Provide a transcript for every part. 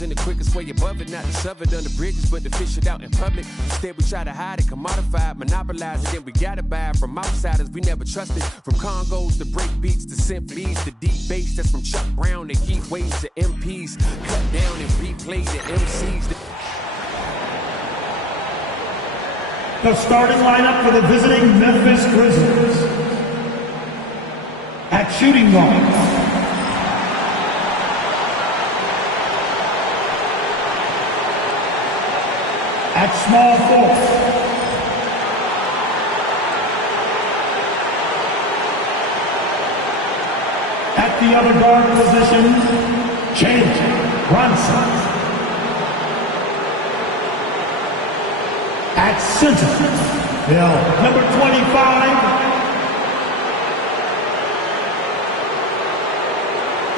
In the quickest way above it, not to shove it under bridges, but to fish it out in public. Instead, we try to hide it, commodify it, monopolize it, then we gotta buy it from outsiders we never trusted. From Congos to break beats to symphonies to deep bass, that's from Chuck Brown to heat waves to MPs. Cut down and replay the MCs. The starting lineup for the visiting Memphis Grizzlies. At shooting guard, at small forward, at the other guard position, Jalen Brunson. At center, Bill, number 25.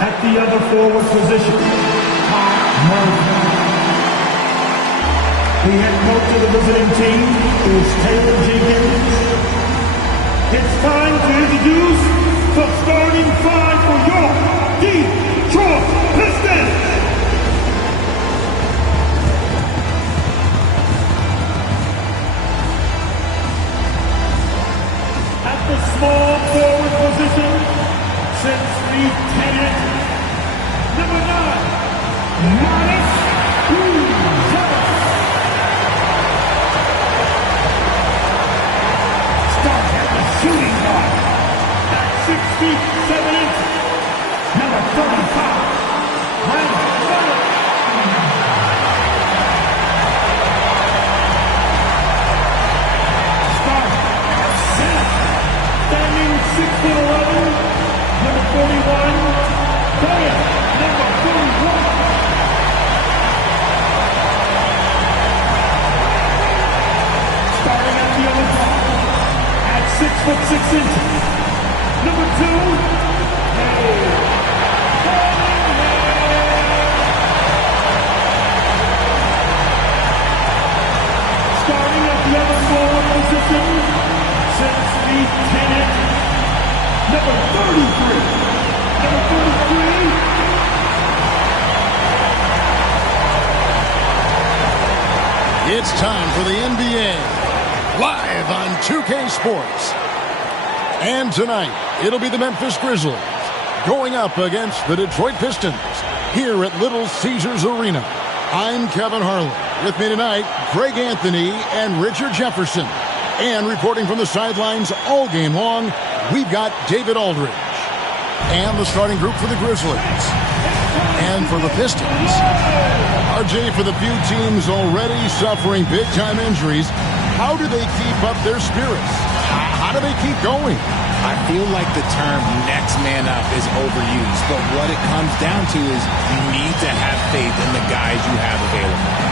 At the other forward position, Todd Murphy. The head coach of the visiting team is Taylor Jenkins. It's time to introduce the starting five for your Detroit Pistons. At the small forward position, since Lieutenant number 9, Giannis Boozer. Shooting guard at 6 feet 7 inches, number 35, Brandon Miller. Starting at center, standing 6'11", number 41, Boyan, number 41. Starting at the other side. 6 foot 6 inches. Number 2, starting at the other forward position, since Lieutenant number 33. Number 33. It's time for the NBA. Live on 2K Sports. And tonight, it'll be the Memphis Grizzlies going up against the Detroit Pistons here at Little Caesars Arena. I'm Kevin Harlan. With me tonight, Greg Anthony and Richard Jefferson. And reporting from the sidelines all game long, we've got David Aldridge. And the starting group for the Grizzlies. And for the Pistons, RJ, for the few teams already suffering big-time injuries, how do they keep up their spirits? How do they keep going? I feel like the term next man up is overused, but what it comes down to is you need to have faith in the guys you have available.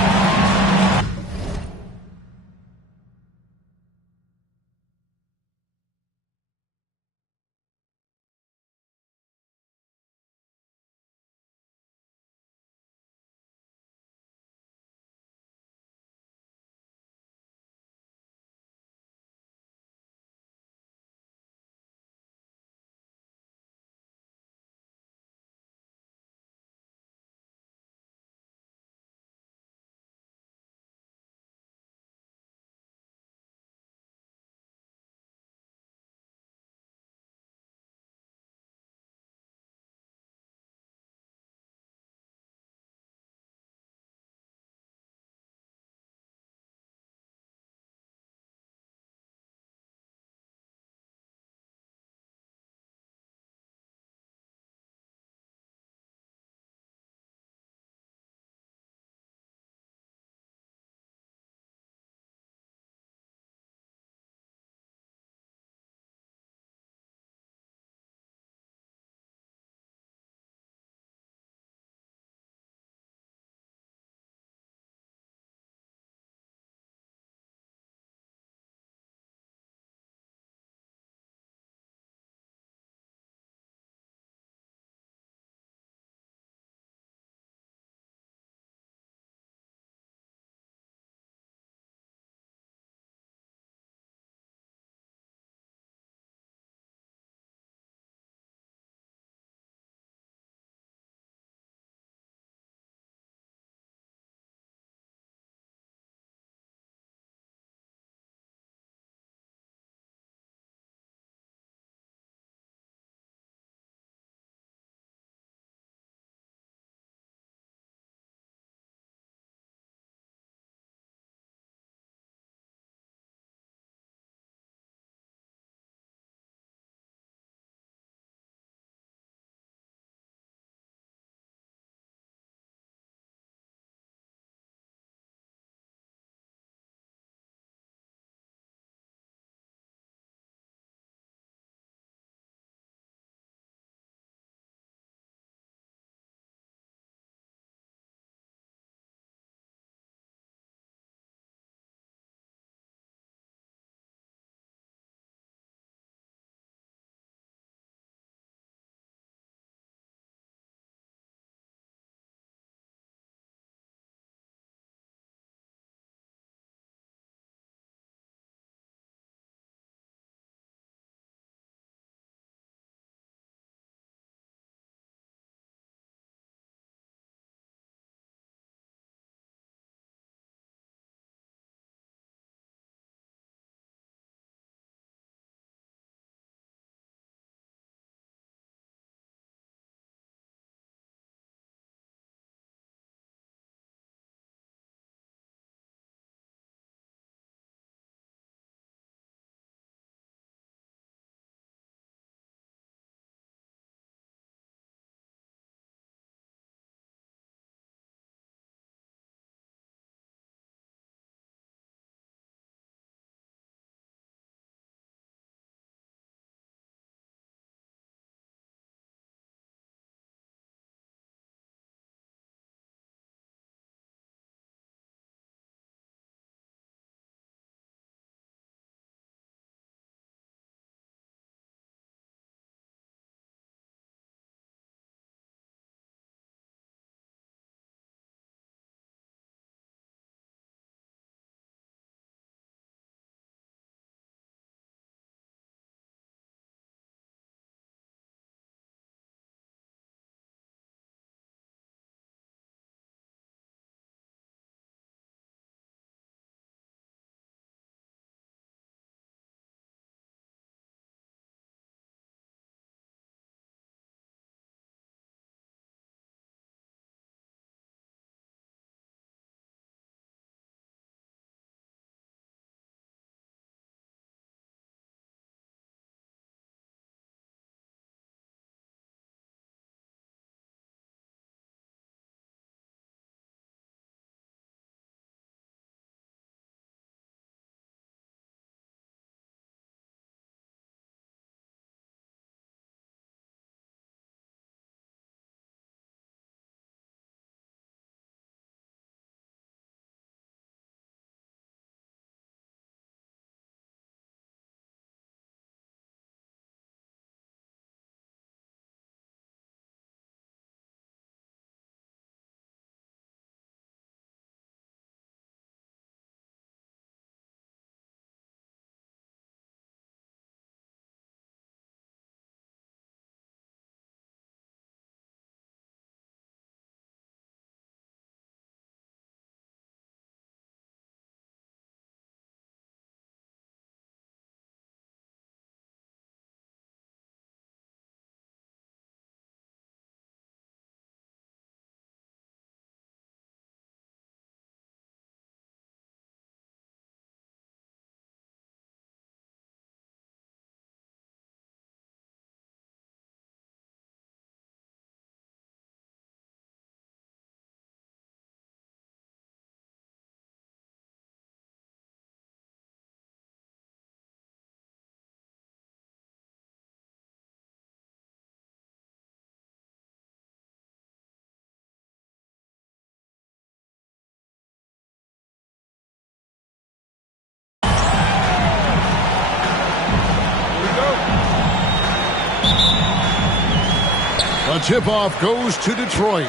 The tip-off goes to Detroit.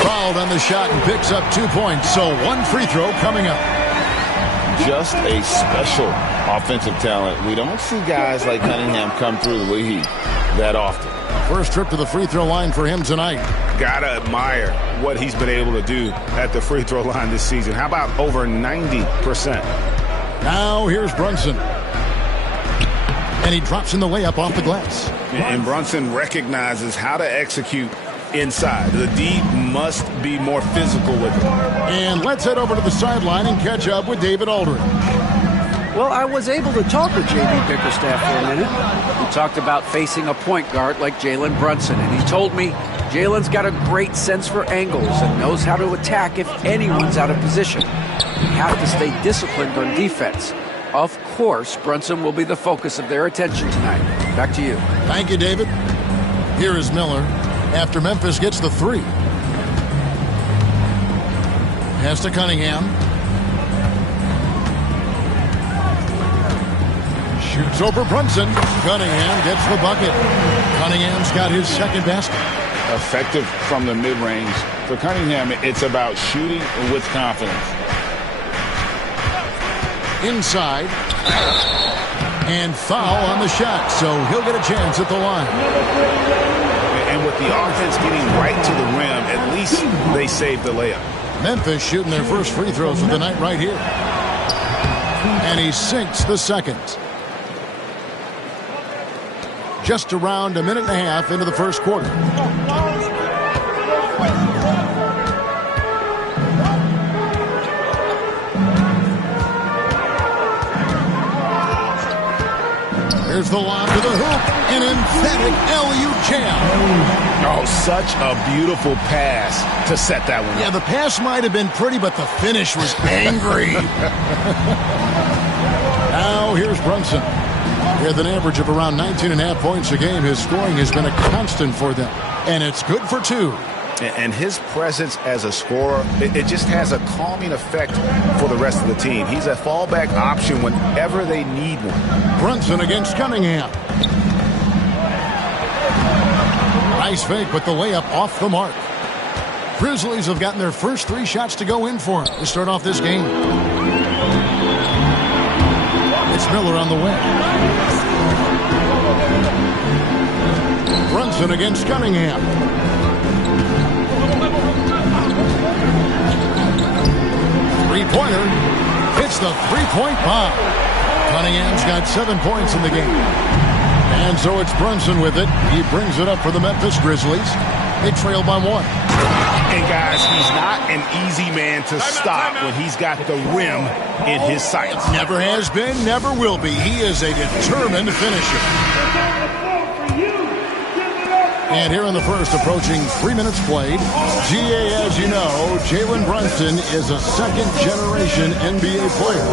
Fouled on the shot and picks up 2 points. So one free throw coming up. Just a special offensive talent. We don't see guys like Cunningham come through the league that often. First trip to the free throw line for him tonight. Gotta admire what he's been able to do at the free throw line this season. How about over 90%? Now here's Brunson. And he drops in the layup off the glass. And Brunson recognizes how to execute inside. The D must be more physical with it. And let's head over to the sideline and catch up with David Aldridge. Well, I was able to talk with J.B. Bickerstaff for a minute. We talked about facing a point guard like Jalen Brunson, and he told me Jalen's got a great sense for angles and knows how to attack if anyone's out of position. We have to stay disciplined on defense. Of course, Brunson will be the focus of their attention tonight. Back to you. Thank you, David. Here is Miller after Memphis gets the three. Pass to Cunningham. Shoots over Brunson. Cunningham gets the bucket. Cunningham's got his second basket. Effective from the mid-range. For Cunningham, it's about shooting with confidence. Inside. And foul on the shot, so he'll get a chance at the line. And with the offense getting right to the rim, at least they saved the layup. Memphis shooting their first free throws of the night right here. And he sinks the second. Just around a minute and a half into the first quarter. Here's the lob to the hoop. An emphatic alley-oop jam. Oh, such a beautiful pass to set that one up. Yeah, the pass might have been pretty, but the finish was angry. Now here's Brunson. With an average of around 19.5 points a game, his scoring has been a constant for them. And it's good for two. And his presence as a scorer, it just has a calming effect for the rest of the team. He's a fallback option whenever they need one. Brunson against Cunningham. Nice fake, but the layup off the mark. Grizzlies have gotten their first 3 shots to go in for them to start off this game. It's Miller on the wing. Brunson against Cunningham. Three-pointer. Hits the three-point bomb. Cunningham's got 7 points in the game. And so it's Brunson with it. He brings it up for the Memphis Grizzlies. They trail by 1. And guys, he's not an easy man to stop when he's got the rim in his sights. Never has been, never will be. He is a determined finisher. And here in the first, approaching 3 minutes played. GA, as you know, Jalen Brunson is a second-generation NBA player.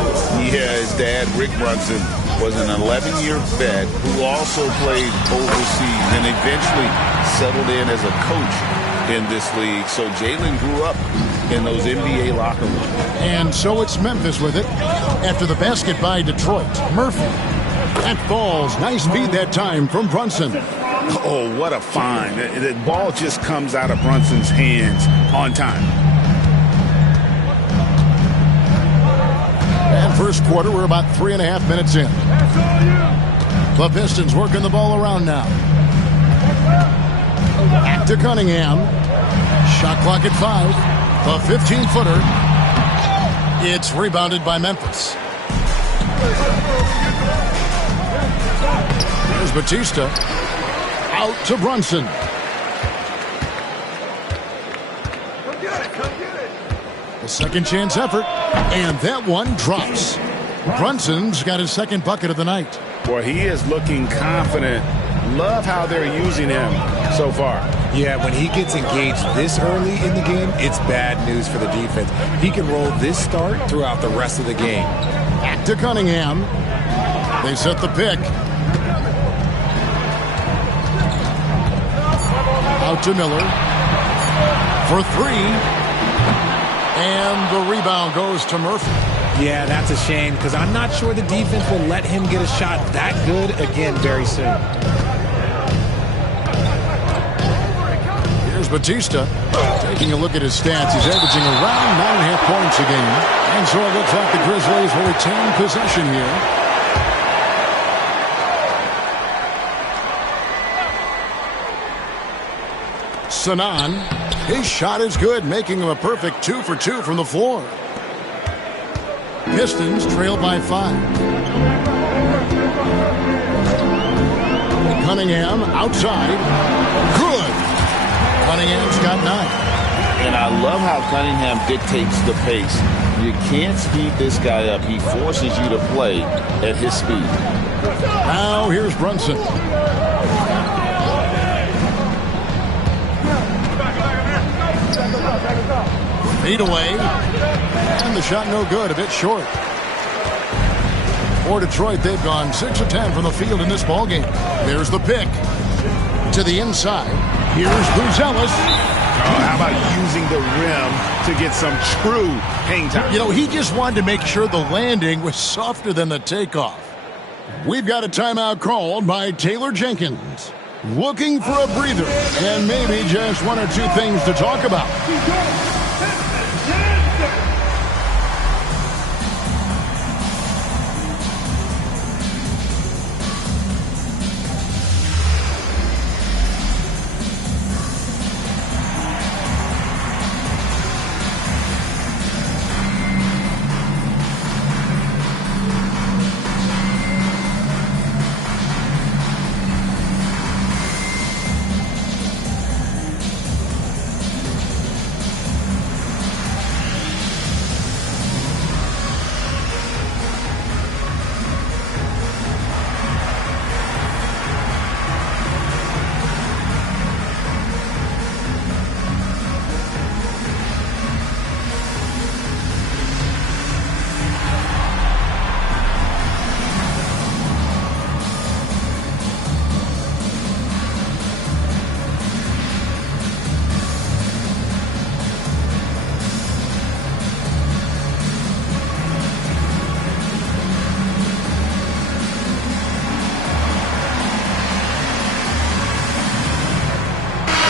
Yeah, his dad, Rick Brunson, was an 11-year vet who also played overseas and eventually settled in as a coach in this league. So Jalen grew up in those NBA locker rooms. And so it's Memphis with it. After the basket by Detroit, Murphy. That falls. Nice feed that time from Brunson. Oh, what a find. The ball just comes out of Brunson's hands on time. And first quarter, we're about 3.5 minutes in. The Pistons working the ball around now. Back to Cunningham. Shot clock at 5. The 15-footer. It's rebounded by Memphis. Here's Batista. Out to Brunson. The second chance effort. And that one drops. Brunson's got his second bucket of the night. Boy, he is looking confident. Love how they're using him so far. Yeah, when he gets engaged this early in the game, it's bad news for the defense. He can roll this start throughout the rest of the game. Back to Cunningham. They set the pick. Out to Miller. For 3. And the rebound goes to Murphy. Yeah, that's a shame because I'm not sure the defense will let him get a shot that good again very soon. Here's Batista. Taking a look at his stats, he's averaging around 9.5 points a game. And so it looks like the Grizzlies will retain possession here. Sanan, his shot is good, making him a perfect 2 for 2 from the floor. Pistons trail by 5. Cunningham outside. Good. Cunningham's got 9. And I love how Cunningham dictates the pace. You can't speed this guy up. He forces you to play at his speed. Now here's Brunson. Feet away. And the shot no good, a bit short. For Detroit, they've gone 6 of 10 from the field in this ballgame. There's the pick. To the inside. Here's Buzelis. How about using the rim to get some true hang time? You know, he just wanted to make sure the landing was softer than the takeoff. We've got a timeout called by Taylor Jenkins. Looking for a breather and maybe just 1 or 2 things to talk about.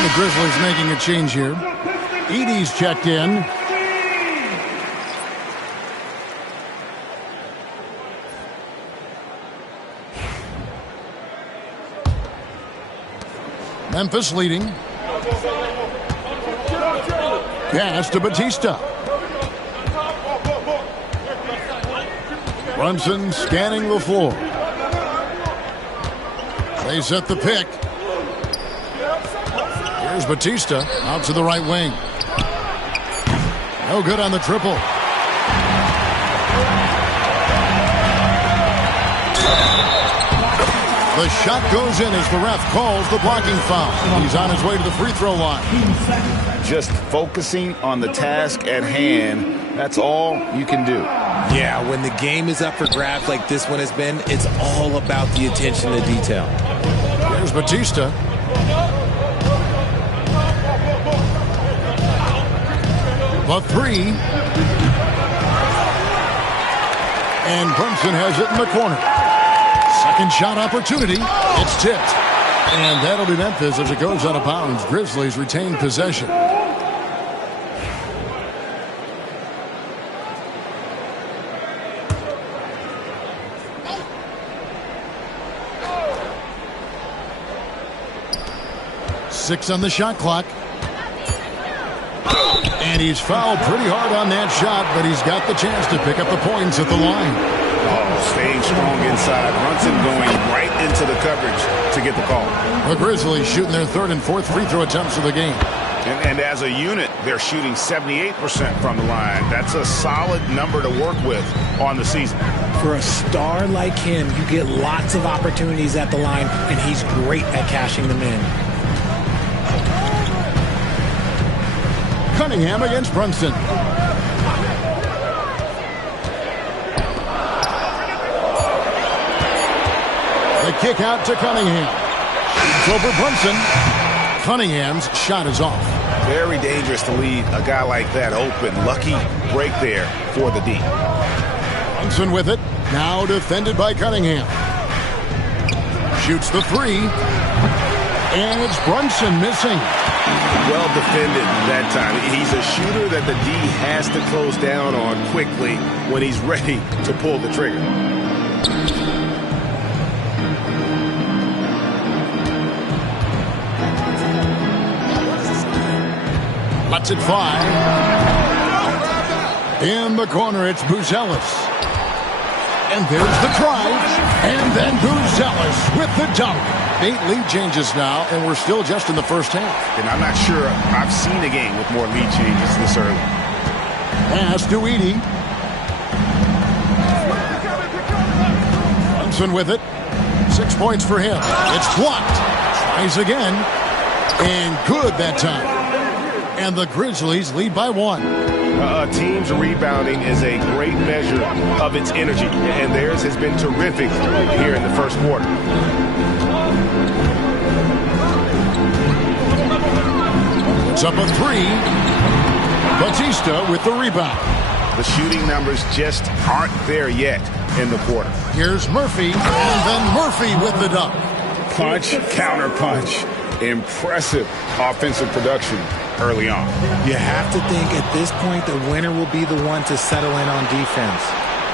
The Grizzlies making a change here. Edey's checked in. Memphis leading. Pass to Batista. Brunson scanning the floor. They set the pick. Here's Batista out to the right wing. No good on the triple. The shot goes in as the ref calls the blocking foul. He's on his way to the free throw line. Just focusing on the task at hand, that's all you can do. Yeah, when the game is up for grabs like this one has been, it's all about the attention to detail. Here's Batista. The 3. And Brunson has it in the corner. Second shot opportunity. It's tipped. And that'll be Memphis as it goes out of bounds. Grizzlies retain possession. Six on the shot clock. And he's fouled pretty hard on that shot, but he's got the chance to pick up the points at the line. Oh, staying strong inside. Brunson going right into the coverage to get the call. The Grizzlies shooting their 3rd and 4th free throw attempts of the game. And as a unit, they're shooting 78% from the line. That's a solid number to work with on the season. For a star like him, you get lots of opportunities at the line, and he's great at cashing them in. Cunningham against Brunson. The kick out to Cunningham. It's over Brunson. Cunningham's shot is off. Very dangerous to leave a guy like that open. Lucky break there for the D. Brunson with it. Now defended by Cunningham. Shoots the three. And it's Brunson missing. Well defended that time. He's a shooter that the D has to close down on quickly when he's ready to pull the trigger. Lets it fly. In the corner, it's Buzelis. And there's the drive. And then Buzelis with the dunk. 8 lead changes now, and we're still just in the first half. And I'm not sure I've seen a game with more lead changes this early. Pass to Edey. Brunson with it. 6 points for him. It's blocked. Tries again. And good that time. And the Grizzlies lead by 1. A team's rebounding is a great measure of its energy, and theirs has been terrific here in the first quarter. It's up a 3. Batista with the rebound. The shooting numbers just aren't there yet in the quarter. Here's Murphy, and then Murphy with the dunk. Punch, counter punch. Impressive offensive production early on. You have to think at this point the winner will be the one to settle in on defense.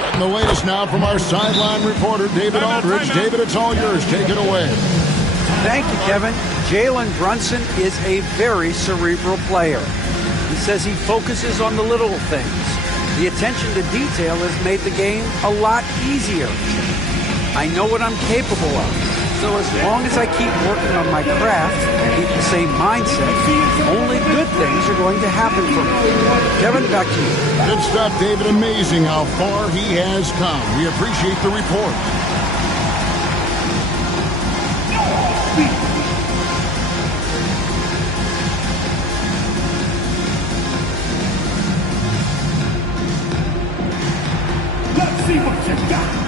Getting the latest now from our sideline reporter, David Aldridge. David, it's all yours. Take it away. Thank you, Kevin. Jalen Brunson is a very cerebral player. He says he focuses on the little things. The attention to detail has made the game a lot easier. I know what I'm capable of. So as long as I keep working on my craft and keep the same mindset, only good things are going to happen for me. Kevin, back to you. Good stuff, David. Amazing how far he has come. We appreciate the report. Let's see what you got.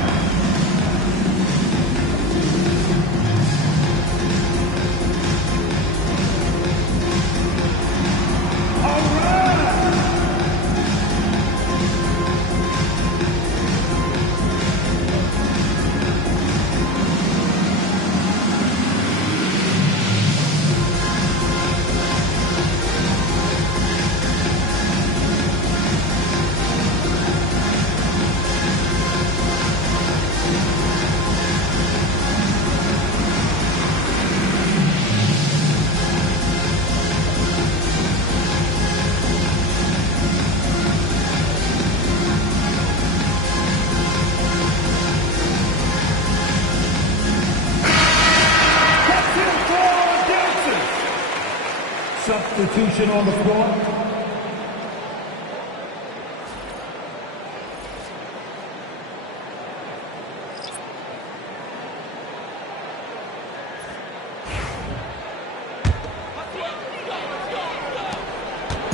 Substitution on the floor.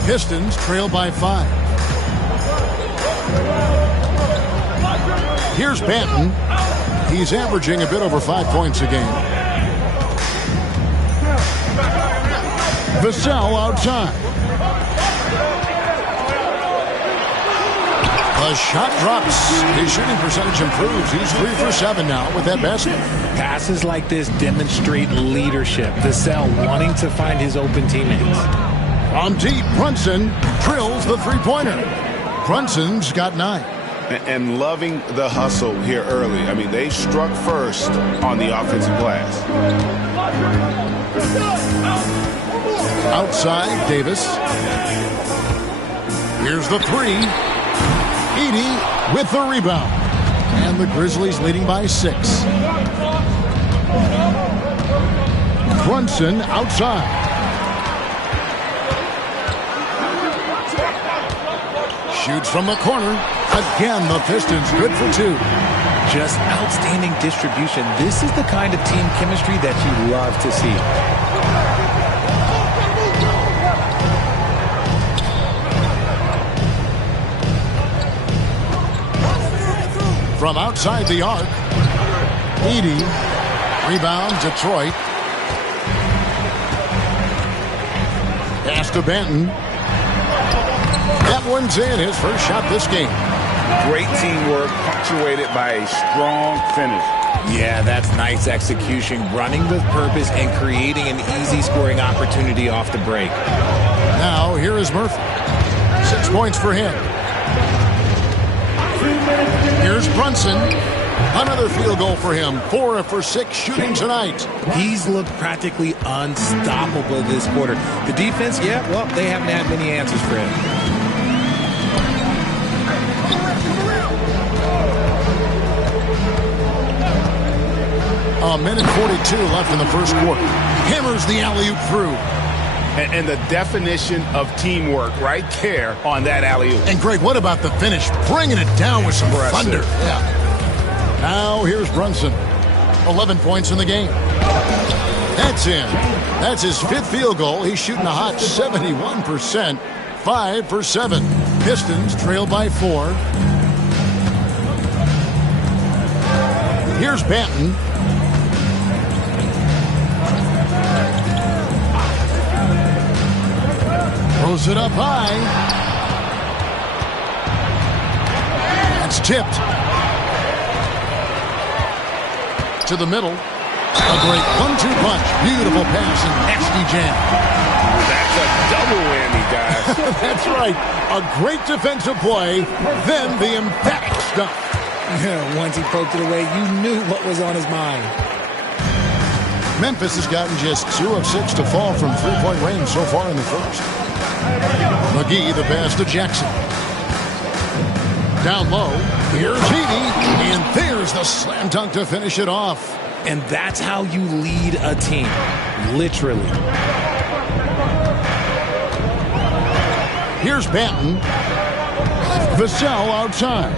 Pistons trail by 5. Here's Banton. He's averaging a bit over 5 points a game. Vassell outside. The shot drops. His shooting percentage improves. He's 3 for 7 now with that basket. Passes like this demonstrate leadership. Vassell wanting to find his open teammates. From deep, Brunson drills the three-pointer. Brunson's got 9. And loving the hustle here early. I mean, they struck first on the offensive glass. Outside, Davis. Here's the 3. Edey with the rebound. And the Grizzlies leading by 6. Brunson outside. Shoots from the corner. Again, the Pistons good for 2. Just outstanding distribution. This is the kind of team chemistry that you love to see. From outside the arc, Edey, rebound, Detroit. Pass to Banton. That one's in, his first shot this game. Great teamwork punctuated by a strong finish. Yeah, that's nice execution, running with purpose and creating an easy scoring opportunity off the break. Now, here is Murphy. 6 points for him. Here's Brunson. Another field goal for him. 4 for 6 shooting tonight. He's looked practically unstoppable this quarter. The defense, yeah, well, they haven't had many answers for him. A minute 42 left in the first quarter. Hammers the alley-oop through. And the definition of teamwork right there on that alley-oop. And Greg, what about the finish? Bringing it down with some thunder. Yeah. Now here's Brunson. 11 points in the game. That's in. That's his 5th field goal. He's shooting a hot 71%. 5 for 7. Pistons trail by 4. Here's Banton. Throws it up high. That's tipped. To the middle. A great 1-2 punch. Beautiful pass and nasty jam. That's a double whammy, guys. That's right. A great defensive play, then the emphatic stuff. Once he poked it away, you knew what was on his mind. Memphis has gotten just 2 of 6 to fall from 3-point range so far in the first. McGee, the pass to Jackson. Down low, here's Heaney, and there's the slam dunk to finish it off. And that's how you lead a team, literally. Here's Banton. Vassell outside.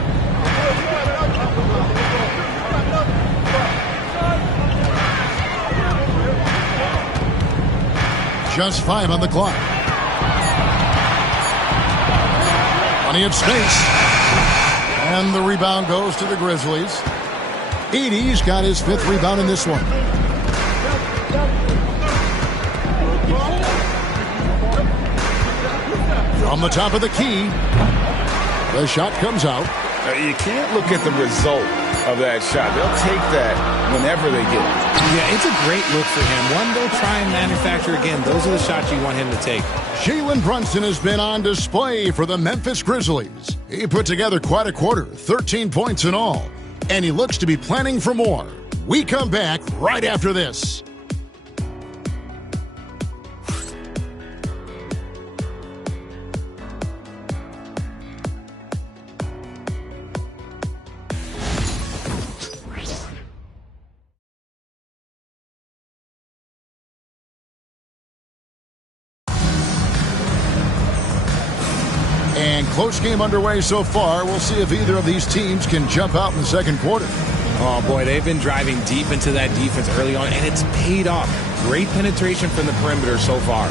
Just 5 on the clock. Plenty of space. And the rebound goes to the Grizzlies. Edey's got his 5th rebound in this one. From the top of the key, the shot comes out. You can't look at the result of that shot. They'll take that whenever they get it. Yeah, it's a great look for him. One they'll try and manufacture again. Those are the shots you want him to take. Jalen Brunson has been on display for the Memphis Grizzlies. He put together quite a quarter, 13 points in all. And he looks to be planning for more. We come back right after this. And close game underway so far. We'll see if either of these teams can jump out in the second quarter. Oh, boy, they've been driving deep into that defense early on, and it's paid off. Great penetration from the perimeter so far.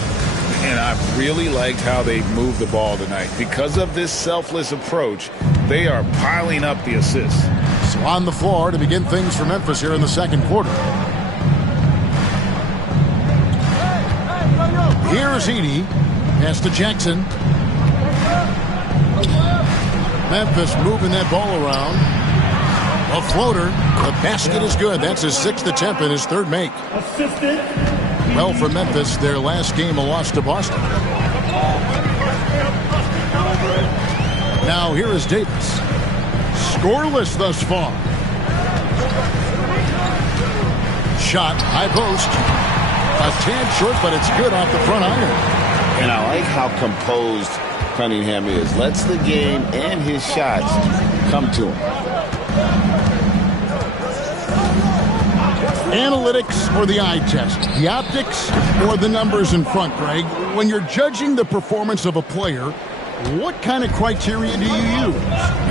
And I've really liked how they've moved the ball tonight. Because of this selfless approach, they are piling up the assists. So on the floor to begin things for Memphis here in the second quarter. Here's Edey. Pass to Jackson. Memphis moving that ball around. A floater. The basket is good. That's his 6th attempt and his 3rd make. Well, for Memphis, their last game a loss to Boston. Now here is Davis. Scoreless thus far. Shot, high post. A tad short, but it's good off the front iron. And I like how composed Cunningham is. Lets the game and his shots come to him. Analytics or the eye test? The optics or the numbers in front, Greg? When you're judging the performance of a player, what kind of criteria do you use?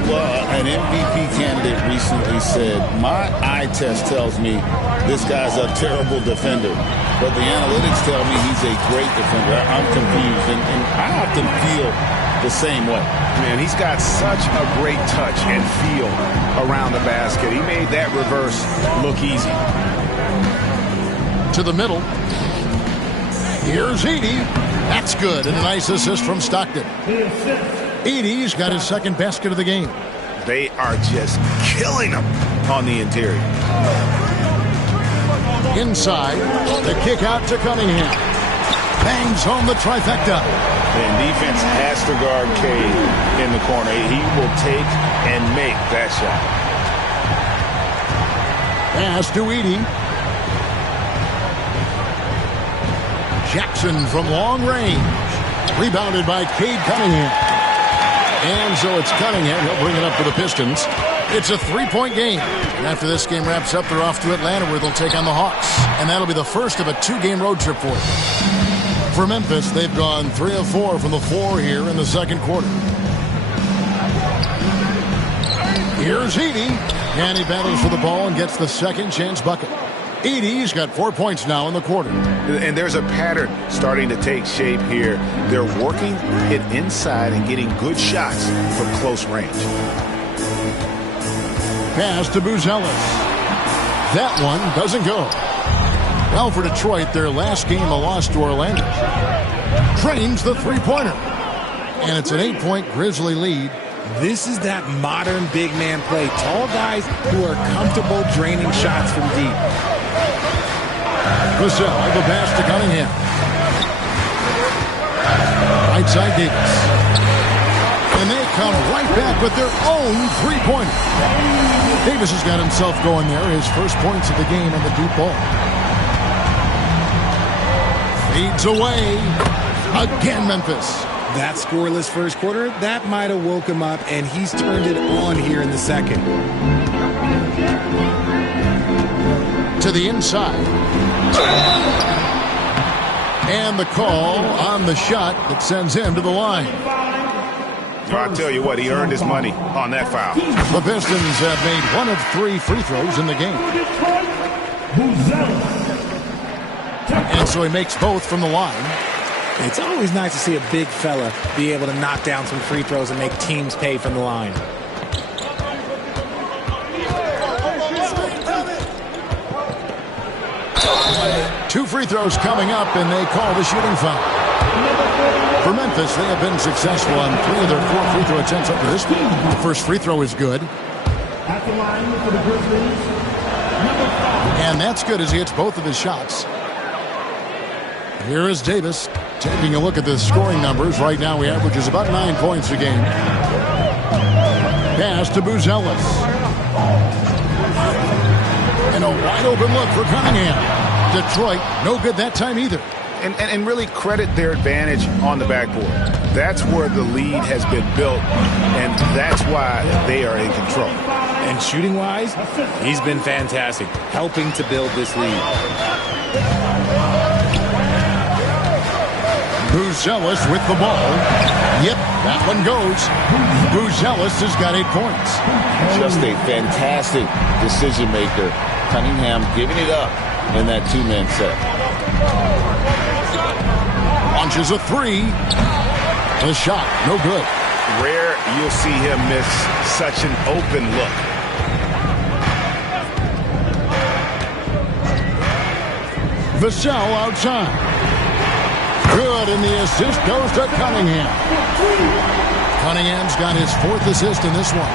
Well, an MVP candidate recently said, my eye test tells me this guy's a terrible defender, but the analytics tell me he's a great defender. I'm confused, and I often feel the same way. Man, he's got such a great touch and feel around the basket. He made that reverse look easy. To the middle. Here's Edey. That's good, and a nice assist from Stockton. Edey's got his 2nd basket of the game. They are just killing them on the interior. Inside, the kick out to Cunningham. Bangs home the trifecta. And defense has to guard Cade in the corner. He will take and make that shot. Pass to Edey. Jackson from long range. Rebounded by Cade Cunningham. And so it's Cunningham. He'll bring it up for the Pistons. It's a three-point game. And after this game wraps up, they're off to Atlanta where they'll take on the Hawks. And that'll be the first of a two-game road trip for them. For Memphis, they've gone 3 of 4 from the floor here in the second quarter. Here's Edey. And he battles for the ball and gets the second chance bucket. Edey's got 4 points now in the quarter. And there's a pattern starting to take shape here. They're working it inside and getting good shots from close range. Pass to Buzelis. That one doesn't go. Well, for Detroit, their last game a loss to Orlando. Drains the three-pointer. And it's an 8-point Grizzly lead. This is that modern big man play. Tall guys who are comfortable draining shots from deep. Vassell, the pass to Cunningham. Right side Davis. And they come right back with their own three-pointer. Davis has got himself going there. His first points of the game on the deep ball. Feeds away. Again, Memphis. That scoreless first quarter, that might have woke him up, and he's turned it on here in the second. To the inside. And the call on the shot that sends him to the line. I'll tell you what, he earned his money on that foul. The Pistons have made 1 of 3 free throws in the game. And so he makes both from the line. It's always nice to see a big fella be able to knock down some free throws and make teams pay from the line. Two free throws coming up, and they call the shooting foul. For Memphis, they have been successful on 3 of their 4 free throw attempts up to this point. The first free throw is good. At the line for the Grizzlies, number 5. And that's good as he hits both of his shots. Here is Davis taking a look at the scoring numbers. Right now he averages about 9 points a game. Pass to Buzelis. And a wide open look for Cunningham. Detroit, no good that time either. And really credit their advantage on the backboard. That's where the lead has been built, and that's why they are in control. And shooting-wise, he's been fantastic, helping to build this lead. Buzelis with the ball. Yep, that one goes. Buzelis has got 8 points. Just a fantastic decision maker. Cunningham giving it up in that two-man set. Launches a 3. The shot, no good. Rare you'll see him miss such an open look. Vassell outside. Good, and the assist goes to Cunningham. Cunningham's got his 4th assist in this one.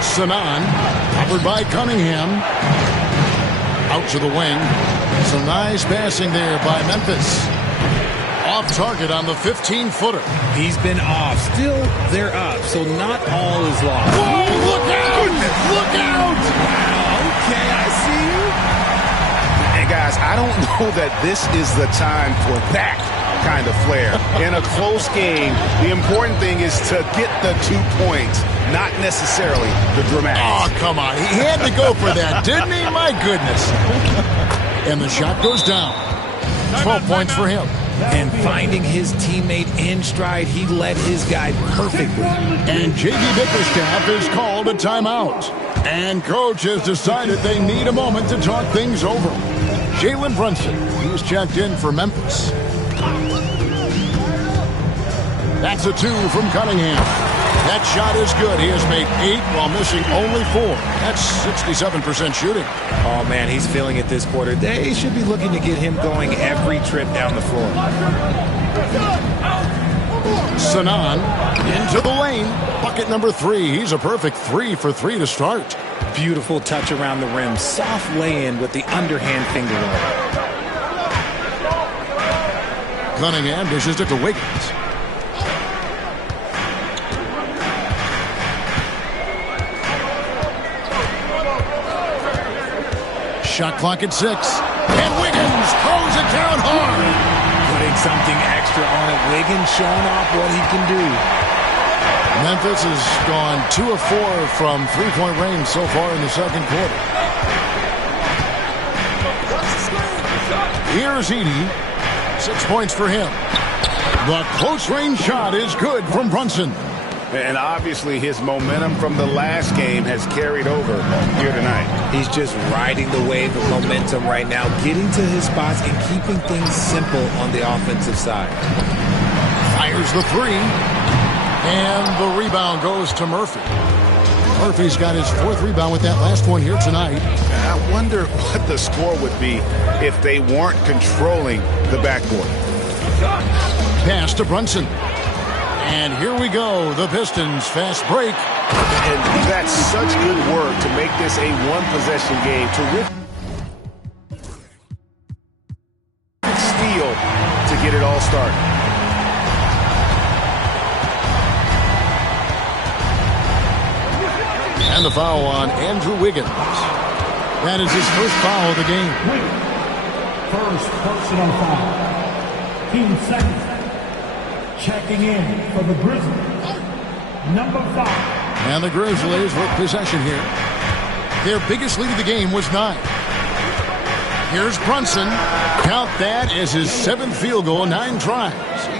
Sanan, covered by Cunningham. Out to the wing. Some nice passing there by Memphis. Off target on the 15-footer. He's been off. Still, they're up, so not all is lost. Whoa, look out! Look out! Wow, okay, I see you. And guys, I don't know that this is the time for that kind of flair. In a close game, the important thing is to get the 2 points, not necessarily the dramatics. Oh, come on. He had to go for that, didn't he? My goodness. And the shot goes down. 12 points for him. And finding his teammate in stride, he led his guy perfectly. And J.B. Bickerstaff is called a timeout. And coach has decided they need a moment to talk things over. Jalen Brunson, he's checked in for Memphis. That's a 2 from Cunningham. That shot is good. He has made 8 while missing only 4. That's 67% shooting. Oh, man, he's feeling it this quarter. They should be looking to get him going every trip down the floor. Sanan into the lane. Bucket number 3. He's a perfect 3 for 3 to start. Beautiful touch around the rim. Soft lay-in with the underhand finger roll. Cunningham dishes it to Wiggins. Shot clock at 6. And Wiggins throws it down hard. Putting something extra on it. Wiggins showing off what he can do. Memphis has gone 2 of 4 from three-point range so far in the second quarter. Here's Edey. 6 points for him. The close-range shot is good from Brunson. And obviously his momentum from the last game has carried over here tonight. He's just riding the wave of momentum right now, getting to his spots and keeping things simple on the offensive side. Fires the 3. And the rebound goes to Murphy. Murphy's got his 4th rebound with that last one here tonight. I wonder what the score would be if they weren't controlling the backcourt. Pass to Brunson. And here we go, the Pistons fast break. And that's such good work to make this a one-possession game. Terrific steal to get it all started. And the foul on Andrew Wiggins. That is his first foul of the game. First personal foul. Team second. Checking in for the Grizzlies. Number 5. And the Grizzlies with possession here. Their biggest lead of the game was 9. Here's Brunson. Count that as his 7th field goal, 9 tries.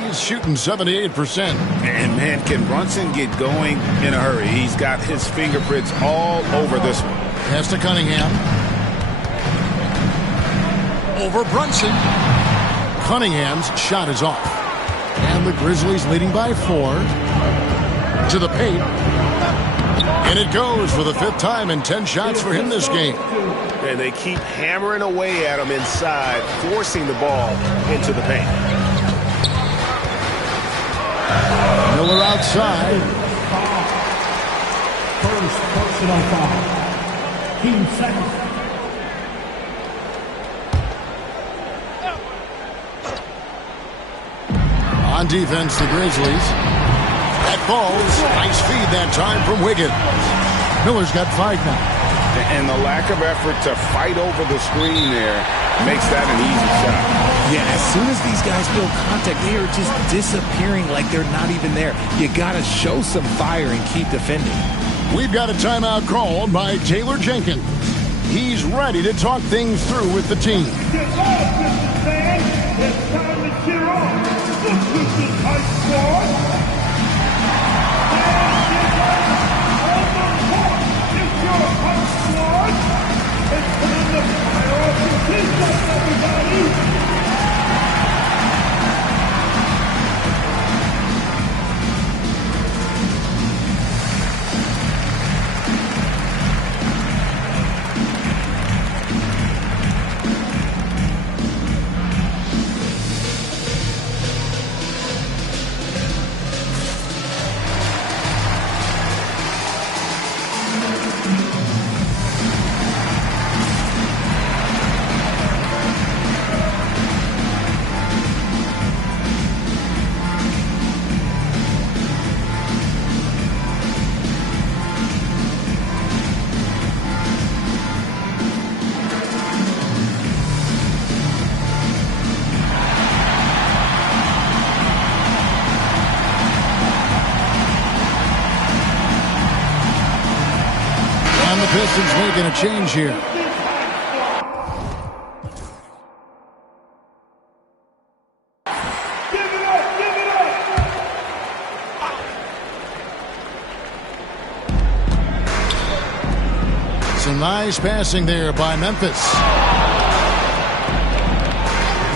He's shooting 78%. And man, can Brunson get going in a hurry? He's got his fingerprints all over this one. Pass to Cunningham. Over Brunson. Cunningham's shot is off. And the Grizzlies leading by 4. To the paint. And it goes for the 5th time and 10 shots for him this game. And they keep hammering away at him inside, forcing the ball into the paint. Miller outside. First personal foul. Team second. On defense, the Grizzlies. That falls. Nice feed that time from Wiggins. Miller's got 5 now. And the lack of effort to fight over the screen there makes that an easy shot. Yeah, as soon as these guys feel contact, they are just disappearing like they're not even there. You got to show some fire and keep defending. We've got a timeout called by Taylor Jenkins. He's ready to talk things through with the team. It's time to cheer on the Houston High Squad. Pistons making a change here. Some nice passing there by Memphis.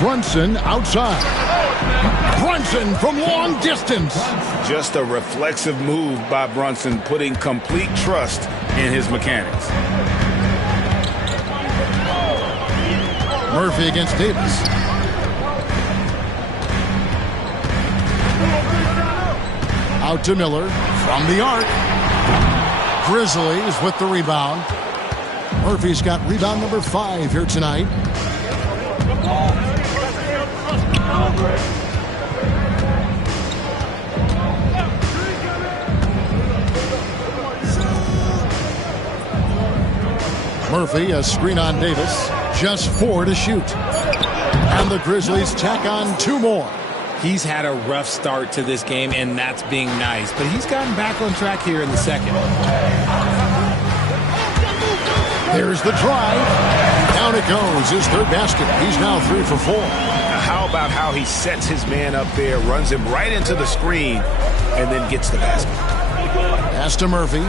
Brunson outside. Brunson from long distance. Just a reflexive move by Brunson, putting complete trust in his mechanics. Murphy against Davis. Out to Miller from the arc. Grizzlies with the rebound. Murphy's got rebound number 5 here tonight. Murphy, a screen on Davis. Just 4 to shoot. And the Grizzlies tack on 2 more. He's had a rough start to this game, and that's being nice. But he's gotten back on track here in the second. There's the drive. Down it goes. His 3rd basket. He's now 3 for 4. Now, how about how he sets his man up there, runs him right into the screen, and then gets the basket. Pass to Murphy.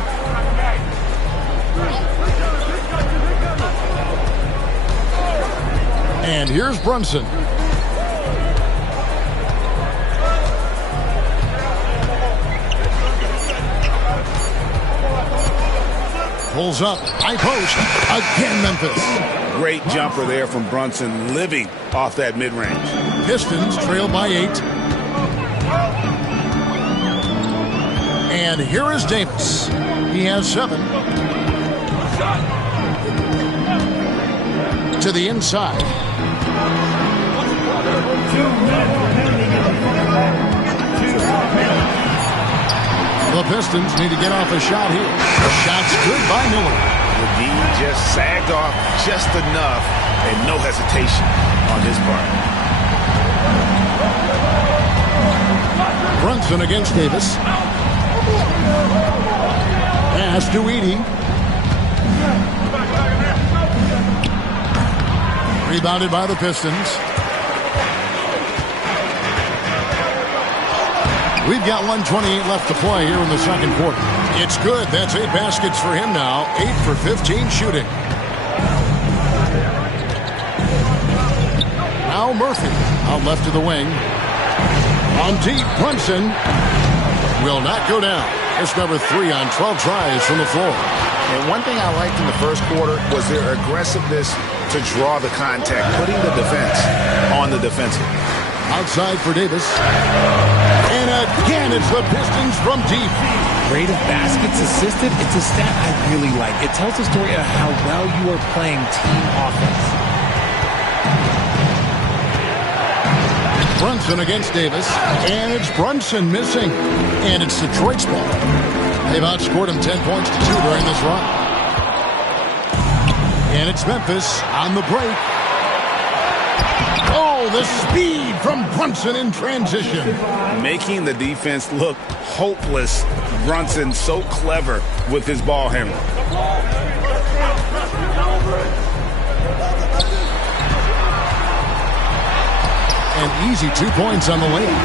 And here's Brunson. Pulls up, high post, again Memphis. Great jumper there from Brunson, living off that mid-range. Pistons trail by 8. And here is Davis. He has 7. To the inside. The Pistons need to get off a shot here. The shot's good by Miller. The D just sagged off just enough, and no hesitation on his part. Brunson against Davis. Pass to Edey. Rebounded by the Pistons. We've got 1:28 left to play here in the second quarter. It's good. That's 8 baskets for him now. 8 for 15 shooting. Now Murphy out left of the wing. On deep, Brunson will not go down. It's number 3 on 12 tries from the floor. And one thing I liked in the first quarter was their aggressiveness to draw the contact, putting the defense on the defensive. Outside for Davis. And again, it's the Pistons from deep. Rate of baskets assisted, it's a stat I really like. It tells the story of how well you are playing team offense. Brunson against Davis. And it's Brunson missing. And it's Detroit's ball. They've outscored him 10 points to 2 during this run. And it's Memphis on the break. Oh, the speed from Brunson in transition. Making the defense look hopeless. Brunson so clever with his ball handling. An easy 2 points on the lane.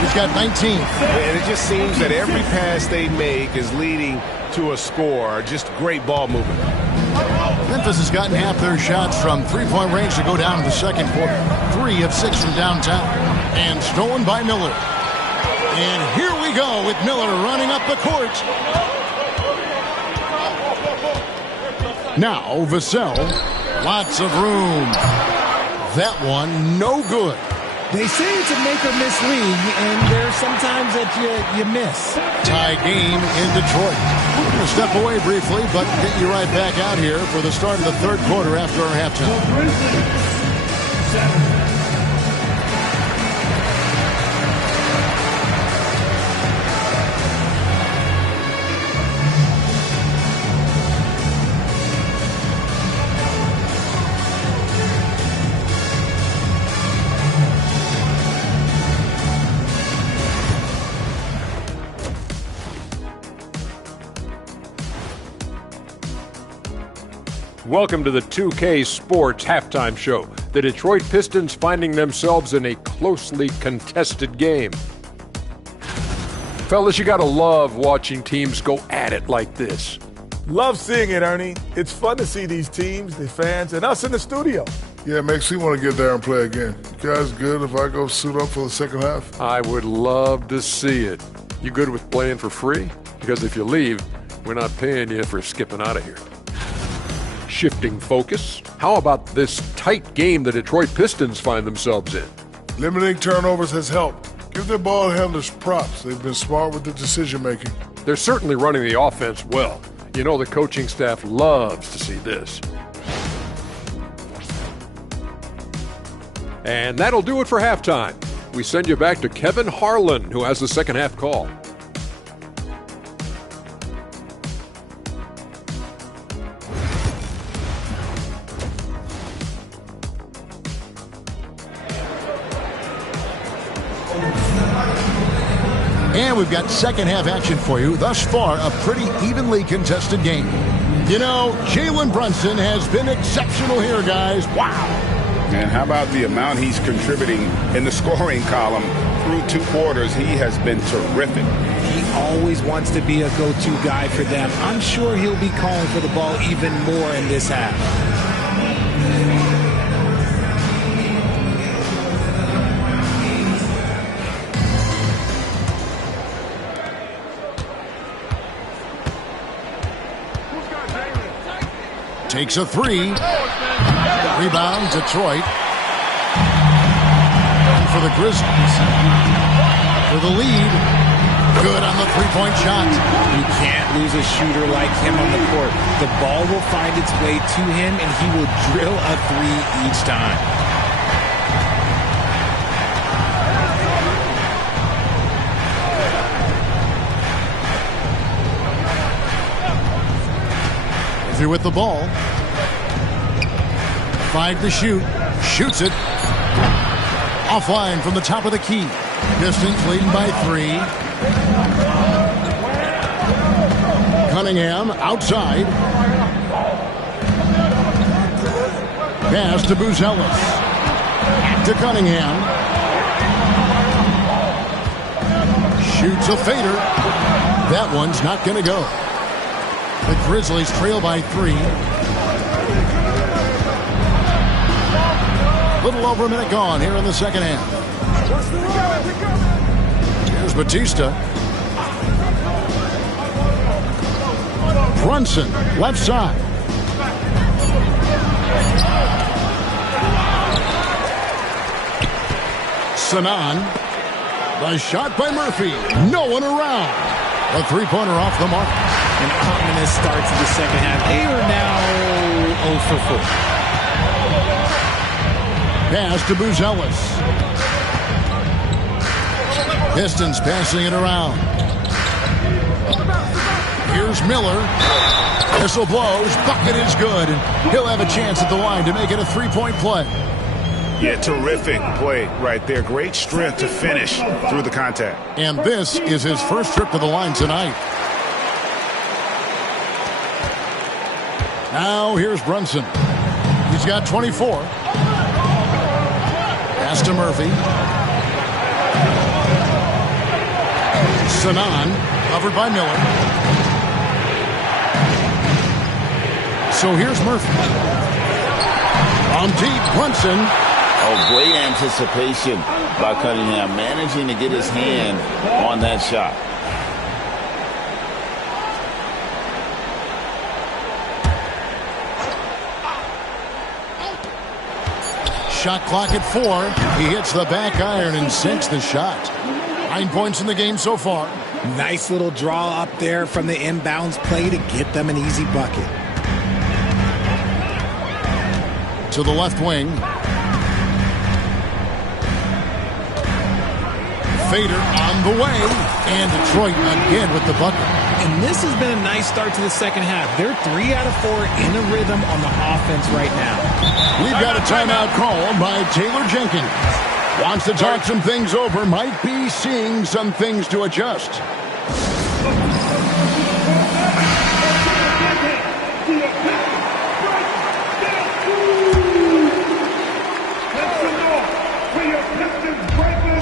He's got 19. And it just seems that every pass they make is leading to a score. Just great ball movement. Memphis has gotten half their shots from three-point range to go down in the second quarter. 3 of 6 from downtown. And stolen by Miller. And here we go with Miller running up the court. Now Vassell. Lots of room. That one no good. They say it's a make-or-miss league, and there's sometimes that you miss. Tie game in Detroit. We're going to step away briefly, but get you right back out here for the start of the third quarter after our halftime. Welcome to the 2K Sports Halftime Show. The Detroit Pistons finding themselves in a closely contested game. Fellas, you gotta love watching teams go at it like this. Love seeing it, Ernie. It's fun to see these teams, the fans, and us in the studio. Yeah, it makes me want to get there and play again. You guys good if I go suit up for the second half? I would love to see it. You good with playing for free? Because if you leave, we're not paying you for skipping out of here. Shifting focus, how about this tight game the Detroit Pistons find themselves in? Limiting turnovers has helped. Give their ball handlers props. They've been smart with the decision-making. They're certainly running the offense well. You know the coaching staff loves to see this. And that'll do it for halftime. We send you back to Kevin Harlan, who has the second half call. And we've got second half action for you. Thus far, a pretty evenly contested game. You know, Jalen Brunson has been exceptional here, guys. Wow. And how about the amount he's contributing in the scoring column through 2 quarters? He has been terrific. He always wants to be a go-to guy for them. I'm sure he'll be calling for the ball even more in this half. Takes a 3. Rebound, Detroit. And for the Grizzlies. For the lead. Good on the three-point shot. You can't lose a shooter like him on the court. The ball will find its way to him, and he will drill a 3 each time. Here with the ball. 5 to shoot. Shoots it. Offline from the top of the key. Pistons leading by 3. Cunningham outside. Pass to Buzelis. Back to Cunningham. Shoots a fader. That one's not going to go. The Grizzlies trail by 3. Little over a minute gone here in the second half. Here's Batista. Brunson, left side. Sanan. The shot by Murphy. No one around. A three-pointer off the mark. An ominous start to the second half. They are now 0 for 4. Pass to Buzelis. Pistons passing it around. Here's Miller. Whistle blows. Bucket is good. And he'll have a chance at the line to make it a three-point play. Yeah, terrific play right there. Great strength to finish through the contact. And this is his first trip to the line tonight. Now here's Brunson. He's got 24. Pass to Murphy. Sanan, covered by Miller. So here's Murphy. On deep, Brunson. Oh, great anticipation by Cunningham, managing to get his hand on that shot. Shot clock at 4. He hits the back iron and sinks the shot. 9 points in the game so far. Nice little draw up there from the inbounds play to get them an easy bucket. To the left wing. Fader on the way. And Detroit again with the bucket. And this has been a nice start to the second half. They're 3 out of 4 in a rhythm on the offense right now. We've got a timeout call by Taylor Jenkins. Wants to talk some things over. Might be seeing some things to adjust.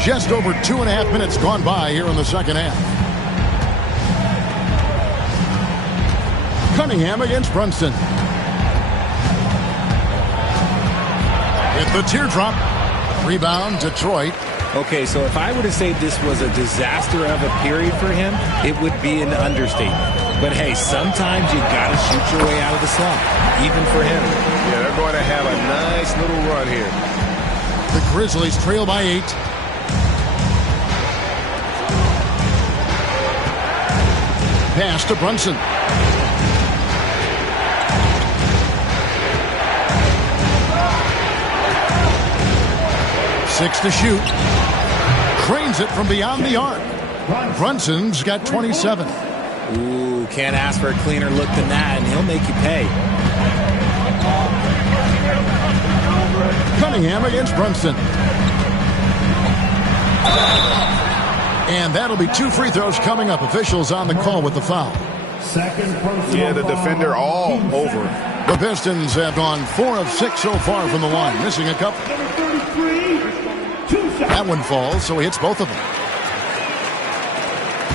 Just over 2.5 minutes gone by here in the second half. Cunningham against Brunson. Hit the teardrop. Rebound, Detroit. Okay, so if I were to say this was a disaster of a period for him, it would be an understatement. But hey, sometimes you got to shoot your way out of the slump, even for him. Yeah, they're going to have a nice little run here. The Grizzlies trail by 8. Pass to Brunson. 6 to shoot. Trains it from beyond the arc. Brunson's got 27. Ooh, can't ask for a cleaner look than that, and he'll make you pay. Cunningham against Brunson. And that'll be 2 free throws coming up. Officials on the call with the foul. Yeah, the defender all over. The Pistons have gone 4 of 6 so far from the line, missing a couple. That one falls, so he hits both of them.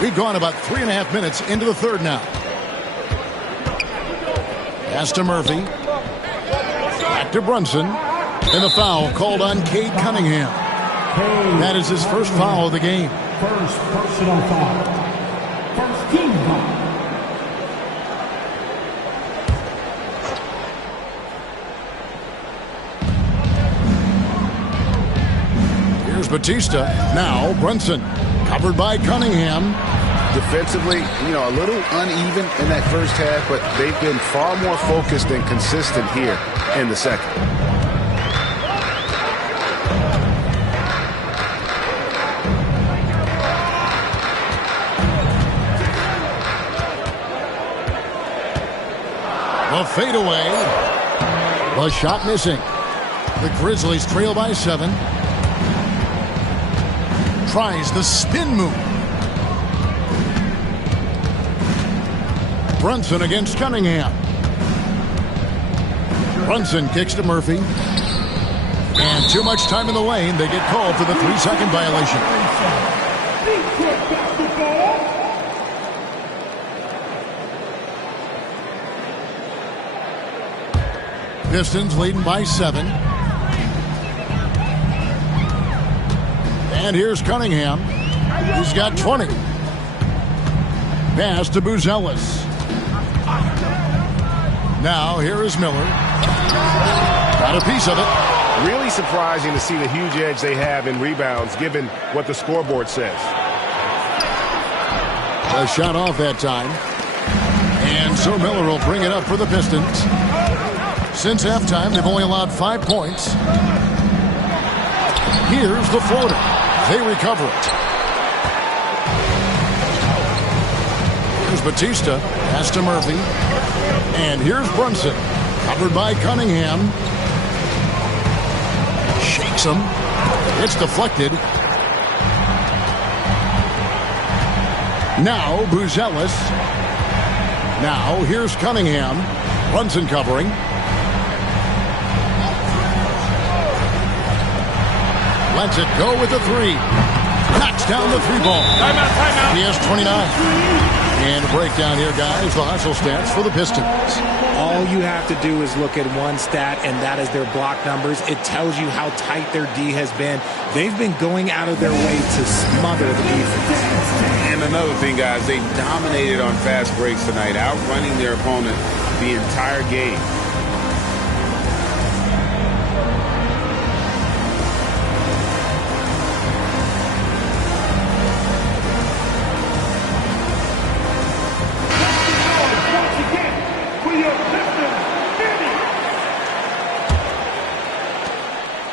We've gone about 3.5 minutes into the third now. Pass to Murphy. Back to Brunson. And the foul called on Cade Cunningham. That is his first foul of the game. First personal foul. First team foul. Here's Batista. Now Brunson. Covered by Cunningham. Defensively, a little uneven in that first half, but they've been far more focused and consistent here in the second. The fadeaway. The shot missing. The Grizzlies trail by 7. Tries the spin move. Brunson against Cunningham. Brunson kicks to Murphy. And too much time in the lane. They get called for the 3-second violation. Pistons leading by 7. And here's Cunningham. He's got 20. Pass to Buzelis. Now here is Miller. Got a piece of it. Really surprising to see the huge edge they have in rebounds, given what the scoreboard says. A shot off that time. And so Miller will bring it up for the Pistons. Since halftime, they've only allowed 5 points. Here's the floater. They recover it. Here's Batista. Pass to Murphy. And here's Brunson. Covered by Cunningham. Shakes him. It's deflected. Now Buzelis. Now here's Cunningham. Brunson covering. Lets it go with the 3. Knocks down the 3-ball. Timeout. He has 29. And a breakdown here, guys. The hustle stats for the Pistons. All you have to do is look at one stat, and that is their block numbers. It tells you how tight their D has been. They've been going out of their way to smother the defense. And another thing, guys, they dominated on fast breaks tonight, outrunning their opponent the entire game.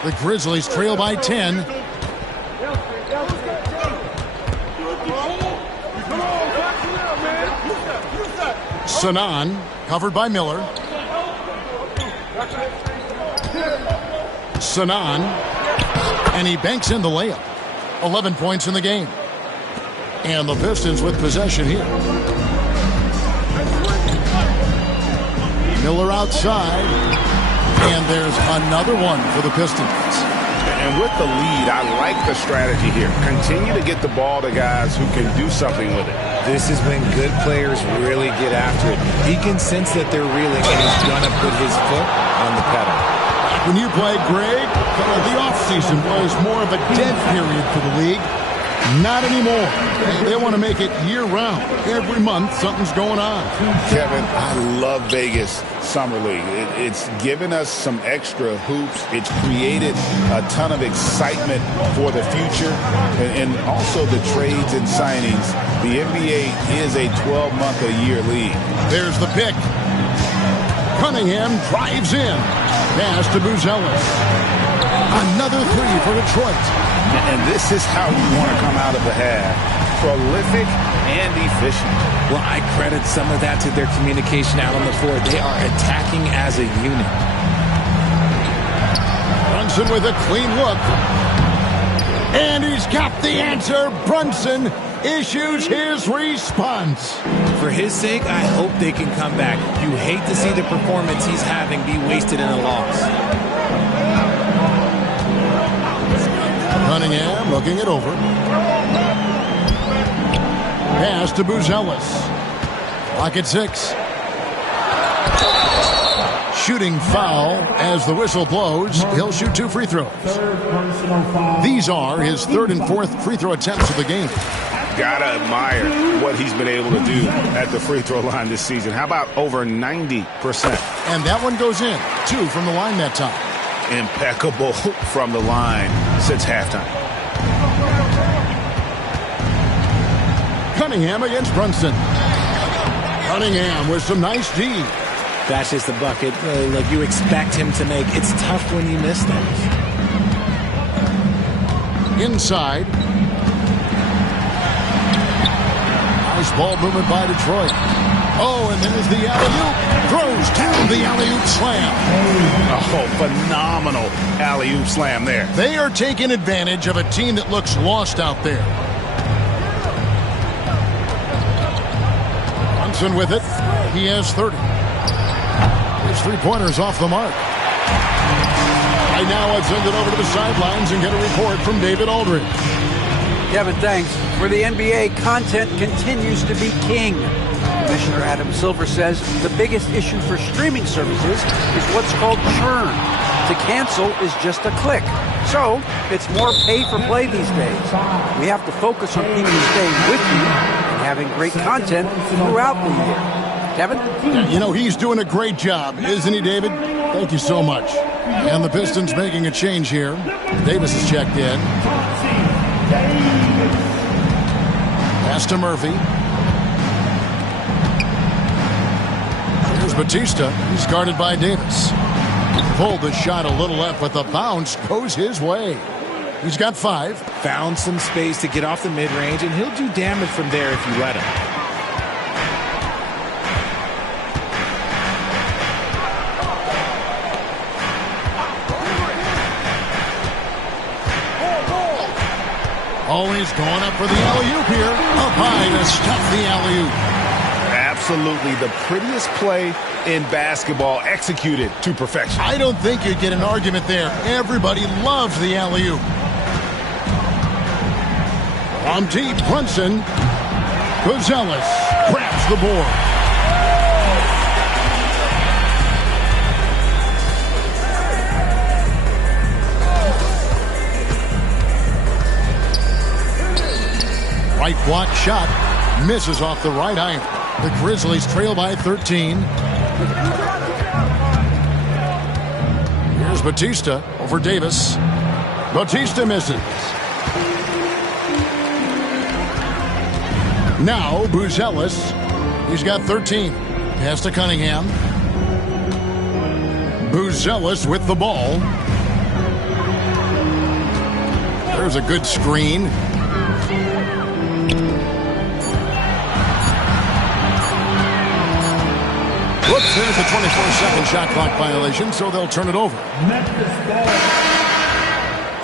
The Grizzlies trail by 10. Sanan, covered by Miller. Sanan, and he banks in the layup. 11 points in the game. And the Pistons with possession here. Miller outside. And there's another one for the Pistons. And with the lead, I like the strategy here. Continue to get the ball to guys who can do something with it. This is when good players really get after it. He can sense that they're reeling, and he's going to put his foot on the pedal. When you played, Greg, the offseason was more of a dead period for the league. Not anymore. They want to make it year-round. Every month, something's going on. Kevin, I love Vegas Summer League. It's given us some extra hoops. It's created a ton of excitement for the future. And also the trades and signings. The NBA is a 12-month-a-year league. There's the pick. Cunningham drives in. Pass to Buzelis. Another three for Detroit. And this is how you want to come out of the half. Prolific and efficient. Well, I credit some of that to their communication out on the floor. They are attacking as a unit. Brunson with a clean look. And he's got the answer. Brunson issues his response. For his sake, I hope they can come back. You hate to see the performance he's having be wasted in a loss. Cunningham looking it over. Pass to Buzelis. Clock at 6. Shooting foul as the whistle blows. He'll shoot 2 free throws. These are his 3rd and 4th free throw attempts of the game. Gotta admire what he's been able to do at the free throw line this season. How about over 90%? And that one goes in. 2 from the line that time. Impeccable from the line since halftime. Cunningham against Brunson. Cunningham with some nice D. That's just the bucket like you expect him to make. It's tough when you miss those. Inside. Nice ball movement by Detroit. Oh, and there's the alley-oop. Throws down the alley-oop slam. Oh, phenomenal alley-oop slam there. They are taking advantage of a team that looks lost out there. Brunson with it. He has 30. His three-pointers off the mark. Right now, I'd send it over to the sidelines and get a report from David Aldridge. Kevin, thanks. For the NBA, content continues to be king. Commissioner Adam Silver says the biggest issue for streaming services is what's called churn. To cancel is just a click. So, it's more pay-for-play these days. We have to focus on people staying with you and having great content throughout the year. Kevin? You know, he's doing a great job, isn't he, David? Thank you so much. And the Pistons making a change here. Davis is checked in. Pass to Murphy. Here's Batista. He's guarded by Davis. Pulled the shot a little left, but the bounce goes his way. He's got 5. Found some space to get off the mid-range, and he'll do damage from there if you let him. Always going up for the alley-oop here. Up high to stuff the alley-oop. Absolutely the prettiest play in basketball, executed to perfection. I don't think you'd get an argument there. Everybody loves the alley-oop. On deep, Brunson. Buzelis grabs the board. Right block shot. Misses off the right iron. The Grizzlies trail by 13. Here's Batista over Davis. Batista misses. Now Buzelis. He's got 13. Pass to Cunningham. Buzelis with the ball. There's a good screen. Whoops, there's a 24-second shot clock violation, so they'll turn it over. Memphis ball.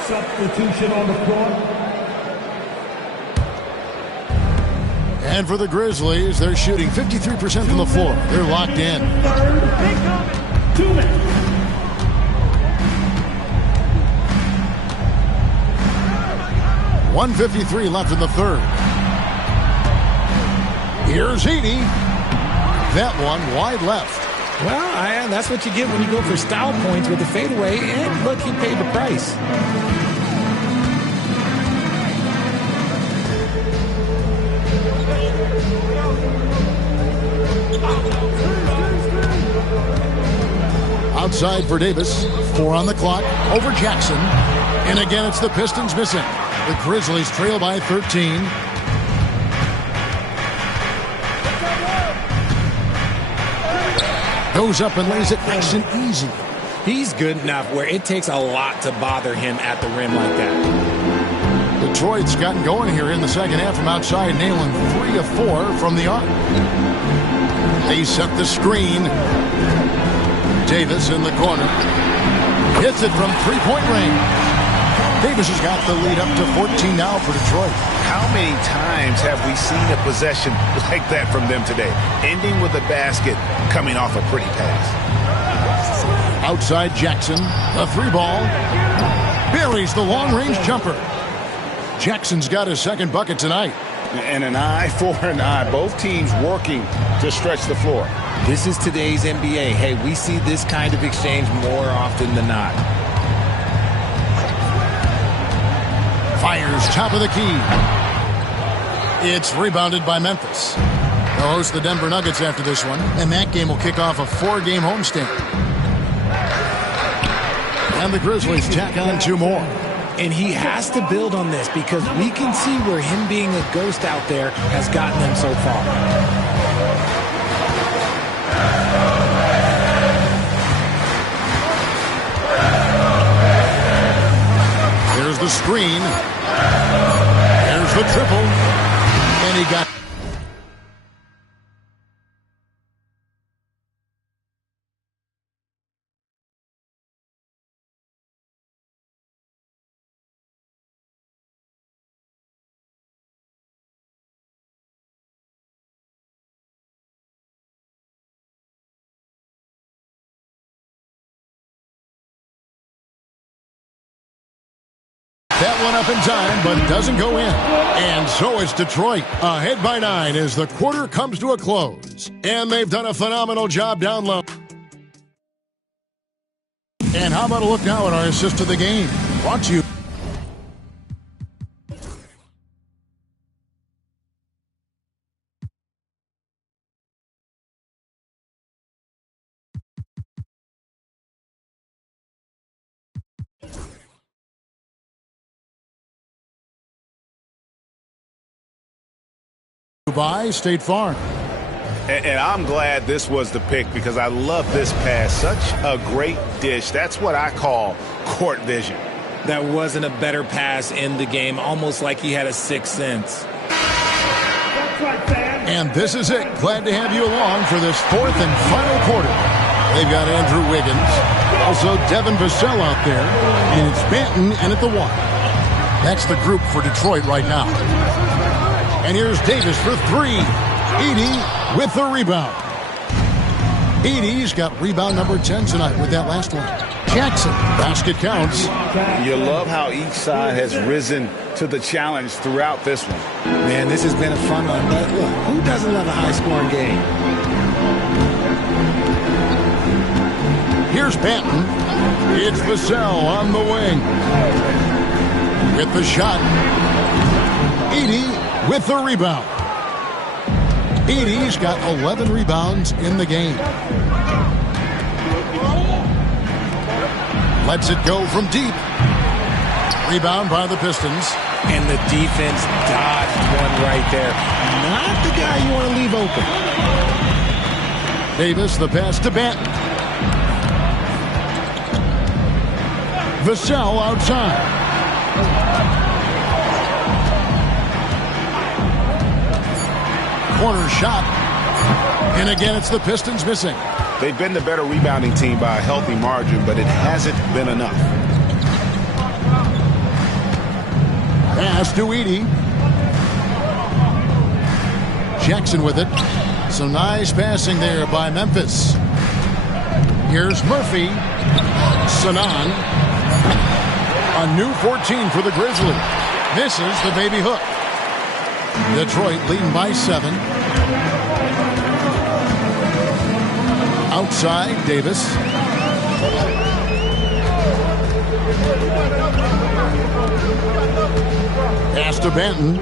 Substitution on the court. And for the Grizzlies, they're shooting 53% from the floor. They're locked in. Third, 2 minutes. .153 left in the third. Here's Edey. That one wide left. Well, that's what you get when you go for style points with the fadeaway. And look, he paid the price. Outside for Davis. 4 on the clock. Over Jackson. And again, it's the Pistons missing. The Grizzlies trail by 13. Goes up and lays it nice and easy. He's good enough where it takes a lot to bother him at the rim like that. Detroit's gotten going here in the second half from outside, nailing 3 of 4 from the arc. They set the screen. Davis in the corner. Hits it from three-point range. Davis has got the lead up to 14 now for Detroit. How many times have we seen a possession like that from them today? Ending with a basket, coming off a pretty pass. Outside Jackson, a 3-ball. Buries the long-range jumper. Jackson's got his second bucket tonight. And an eye for an eye. Both teams working to stretch the floor. This is today's NBA. Hey, we see this kind of exchange more often than not. Fires top of the key. It's rebounded by Memphis. They'll host the Denver Nuggets after this one, and that game will kick off a 4-game homestand. And the Grizzlies tack on 2 more. And he has to build on this because we can see where him being a ghost out there has gotten them so far. There's the screen. There's the triple. And he got... That one up in time, but doesn't go in. And so it's Detroit, ahead by 9 as the quarter comes to a close. And they've done a phenomenal job down low. And how about a look now at our assist of the game? Brought to you. By State Farm. And I'm glad this was the pick because I love this pass. Such a great dish. That's what I call court vision. That wasn't a better pass in the game, almost like he had a sixth sense. And this is it. Glad to have you along for this 4th and final quarter. They've got Andrew Wiggins, also Devin Vassell out there, and it's Banton in at the 1. That's the group for Detroit right now. And here's Davis for 3. Edey with the rebound. Edey's got rebound number 10 tonight with that last one. Jackson, basket counts. You love how each side has risen to the challenge throughout this one. Man, this has been a fun one. But look, who doesn't love a high-scoring game? Here's Banton. It's Vassell on the wing. With the shot. Edey with the rebound. Edey's got 11 rebounds in the game. Lets it go from deep. Rebound by the Pistons. And the defense dodged one right there. Not the guy you want to leave open. Davis, the pass to Banton. Vassell outside. Corner shot. And again, it's the Pistons missing. They've been the better rebounding team by a healthy margin, but it hasn't been enough. Pass to Edey. Jackson with it. Some nice passing there by Memphis. Here's Murphy. Sanan. A new 14 for the Grizzlies. Misses the baby hook. Detroit leading by 7. Outside, Davis. Pass to Banton.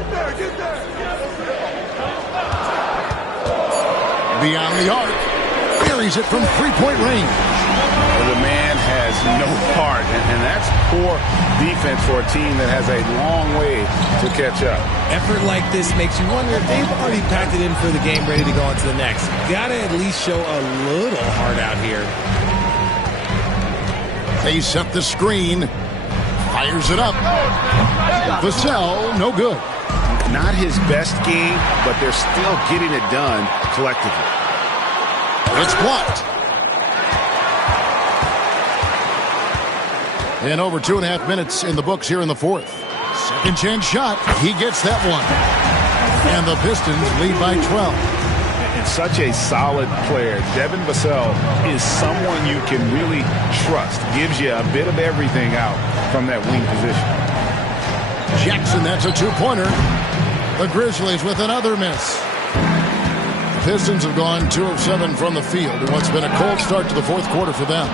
beyond the arc. Buries it from three-point range. The man has no heart, and that's poor defense for a team that has a long way to catch up. Effort like this makes you wonder if they've already packed it in for the game, ready to go on to the next. Gotta at least show a little heart out here. They set the screen. Fires it up. Vassell, no good. Not his best game, but they're still getting it done collectively. It's blocked. And over 2.5 minutes in the books here in the fourth. Second chance shot. He gets that one. And the Pistons lead by 12. And such a solid player. Devin Vassell is someone you can really trust. Gives you a bit of everything out from that wing position. Jackson, that's a two-pointer. The Grizzlies with another miss. The Pistons have gone 2 of 7 from the field in what's been a cold start to the fourth quarter for them.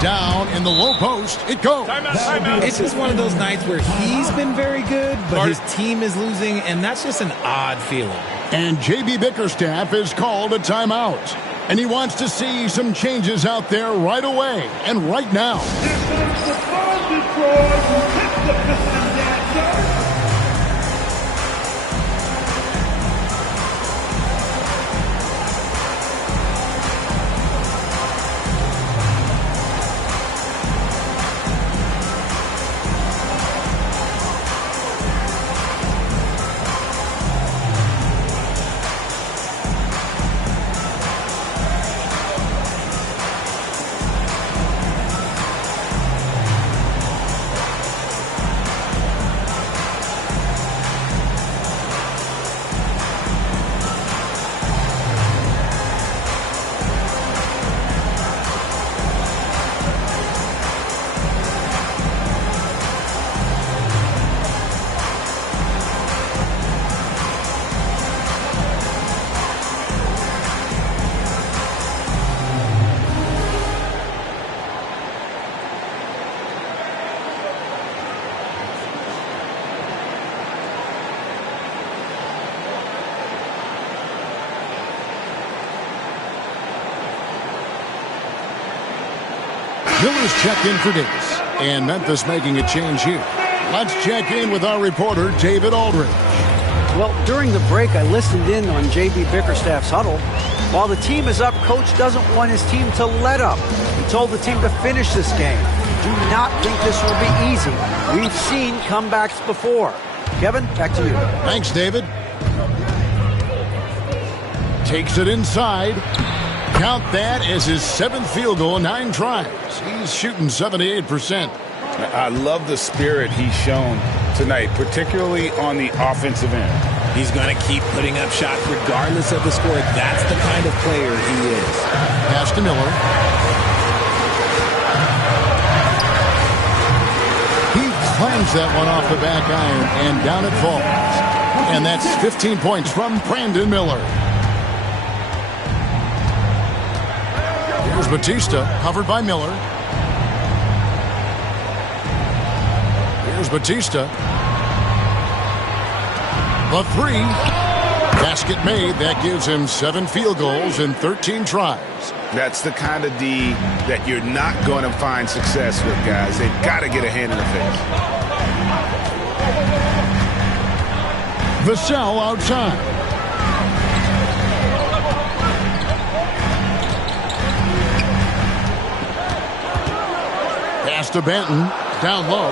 Down in the low post, it goes. It's just one of those nights where he's been very good, but his team is losing, and that's just an odd feeling. And J.B. Bickerstaff is called a timeout. And he wants to see some changes out there right away and right now. Here comes the ball Detroit who hit the Pistons answer. Miller's checked in for Davis, and Memphis making a change here. Let's check in with our reporter, David Aldridge. Well, during the break, I listened in on J.B. Bickerstaff's huddle. While the team is up, Coach doesn't want his team to let up. He told the team to finish this game. Do not think this will be easy. We've seen comebacks before. Kevin, back to you. Thanks, David. Takes it inside. Count that as his 7th field goal, 9 tries. He's shooting 78%. I love the spirit he's shown tonight, particularly on the offensive end. He's going to keep putting up shots regardless of the score. That's the kind of player he is. Pass to Miller. He climbs that one off the back iron, and down it falls. And that's 15 points from Brandon Miller. Here's Batista, covered by Miller. Here's Batista. The 3. Basket made. That gives him 7 field goals in 13 tries. That's the kind of D that you're not going to find success with, guys. They've got to get a hand in the face. Vassell outside. Pass to Benton. Down low.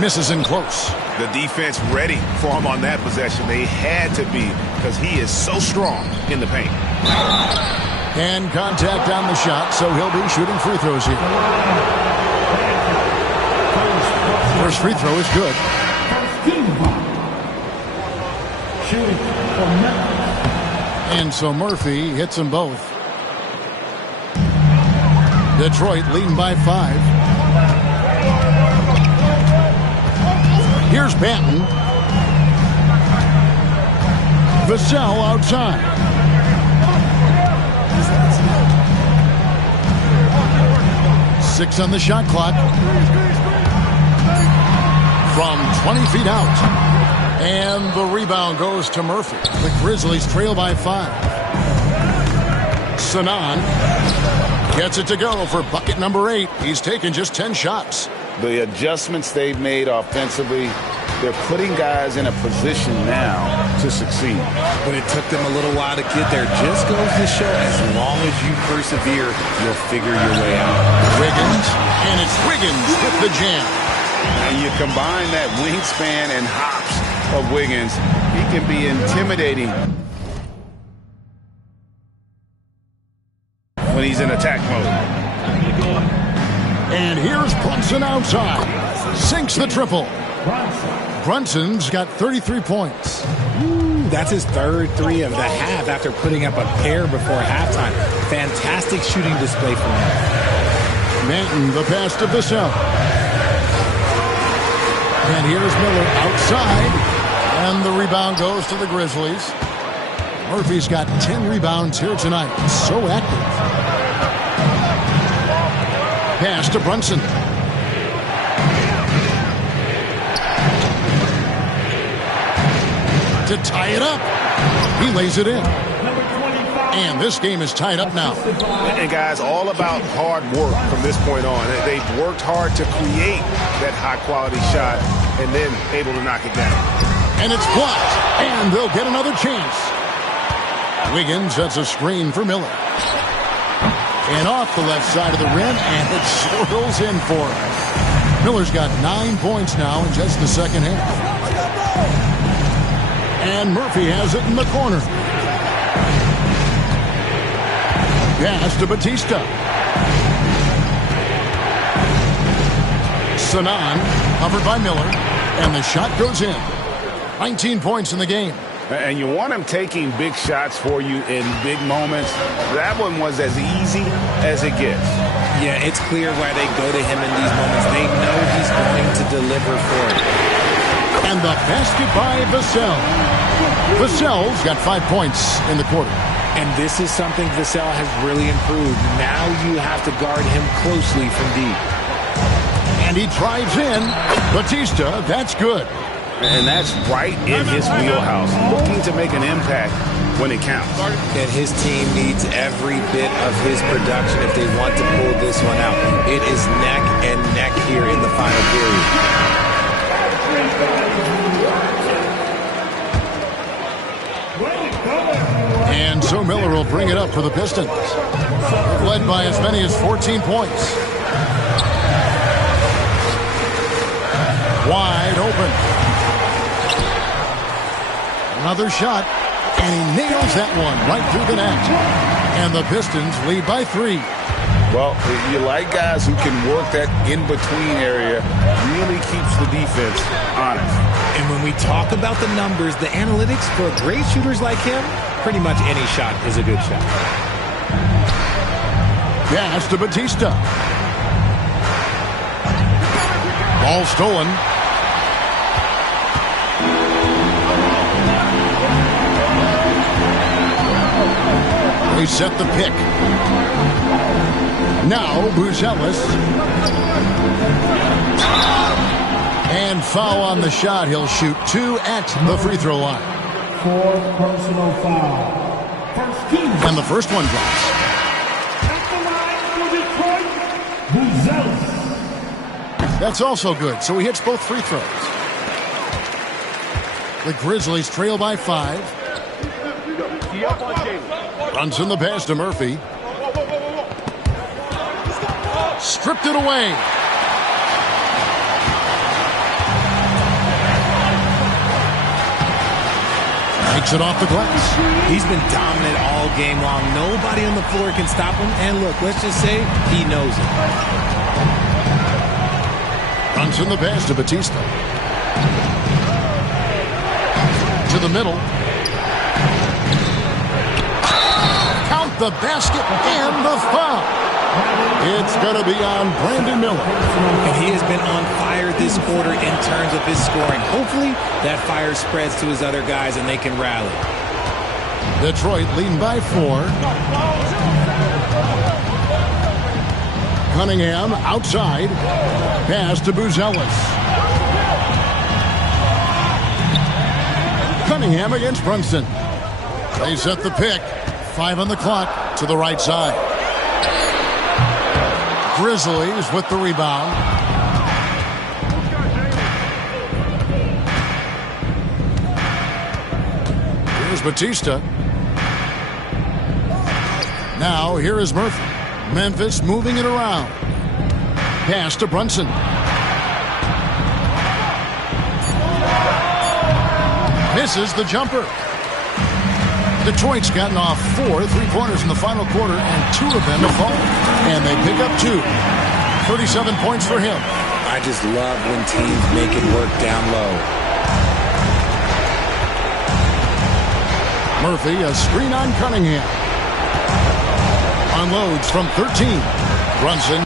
Misses in close. The defense ready for him on that possession. They had to be, because he is so strong in the paint. And contact on the shot, so he'll be shooting free throws here. First free throw is good. And so Murphy hits them both. Detroit leading by 5. Here's Banton. Vassell outside. 6 on the shot clock. From 20 feet out. And the rebound goes to Murphy. The Grizzlies trail by 5. Sanan gets it to go for bucket number 8. He's taken just 10 shots. The adjustments they've made offensively, they're putting guys in a position now to succeed. But it took them a little while to get there. Just goes to show, as long as you persevere, you'll figure your way out. Wiggins, and it's Wiggins with the jam. And you combine that wingspan and hops of Wiggins, he can be intimidating when he's in attack mode. And here's Brunson outside. Sinks the triple. Brunson's got 33 points. That's his third 3 of the half after putting up a pair before halftime. Fantastic shooting display from him. Manton, the pass to Vassell. And here's Miller outside. And the rebound goes to the Grizzlies. Murphy's got 10 rebounds here tonight. So active. Pass to Brunson. To tie it up. He lays it in. And this game is tied up now. And guys, all about hard work from this point on. They've worked hard to create that high-quality shot and then able to knock it down. And it's blocked. And they'll get another chance. Wiggins sets a screen for Miller. And off the left side of the rim, and it swirls in for him. Miller's got 9 points now in just the second half. And Murphy has it in the corner. Pass to Batista. Sanan, covered by Miller, and the shot goes in. 19 points in the game. And you want him taking big shots for you in big moments. That one was as easy as it gets. Yeah, it's clear why they go to him in these moments. They know he's going to deliver for it. And the basket by Vassell. Vassell's got 5 points in the quarter. And this is something Vassell has really improved. Now you have to guard him closely from deep. And he drives in. Batista, that's good. And that's right in his wheelhouse. Looking to make an impact when it counts. And his team needs every bit of his production if they want to pull this one out. It is neck and neck here in the final period. And so Miller will bring it up for the Pistons. Led by as many as 14 points. Wide open. Another shot, and he nails that one right through the net. And the Pistons lead by 3. Well, you like guys who can work that in-between area, really keeps the defense honest. And when we talk about the numbers, the analytics for great shooters like him, pretty much any shot is a good shot. Pass to Batista. Ball stolen. They set the pick. Now Buzelis. And foul on the shot. He'll shoot 2 at the free throw line. 4 personal foul. First team. And the first one drops. At the line for Detroit, Buzelis. That's also good. So he hits both free throws. The Grizzlies trail by 5. Runs in the pass to Murphy. Stripped it away. Takes it off the glass. He's been dominant all game long. Nobody on the floor can stop him. And look, let's just say he knows it. Runs in the pass to Batista. To the middle. Count the basket and the foul. It's going to be on Brandon Miller. And he has been on fire this quarter in terms of his scoring. Hopefully that fire spreads to his other guys and they can rally. Detroit leading by 4. Cunningham outside. Pass to Buzelis. Cunningham against Brunson. They set the pick. 5 on the clock to the right side. Grizzlies with the rebound. Here's Batista. Now here is Murphy. Memphis moving it around. Pass to Brunson. Misses the jumper. Detroit's gotten off 4 3-pointers in the final quarter, and 2 of them have fallen. And they pick up 2. 37 points for him. I just love when teams make it work down low. Murphy, a screen on Cunningham. Unloads from 13. Brunson.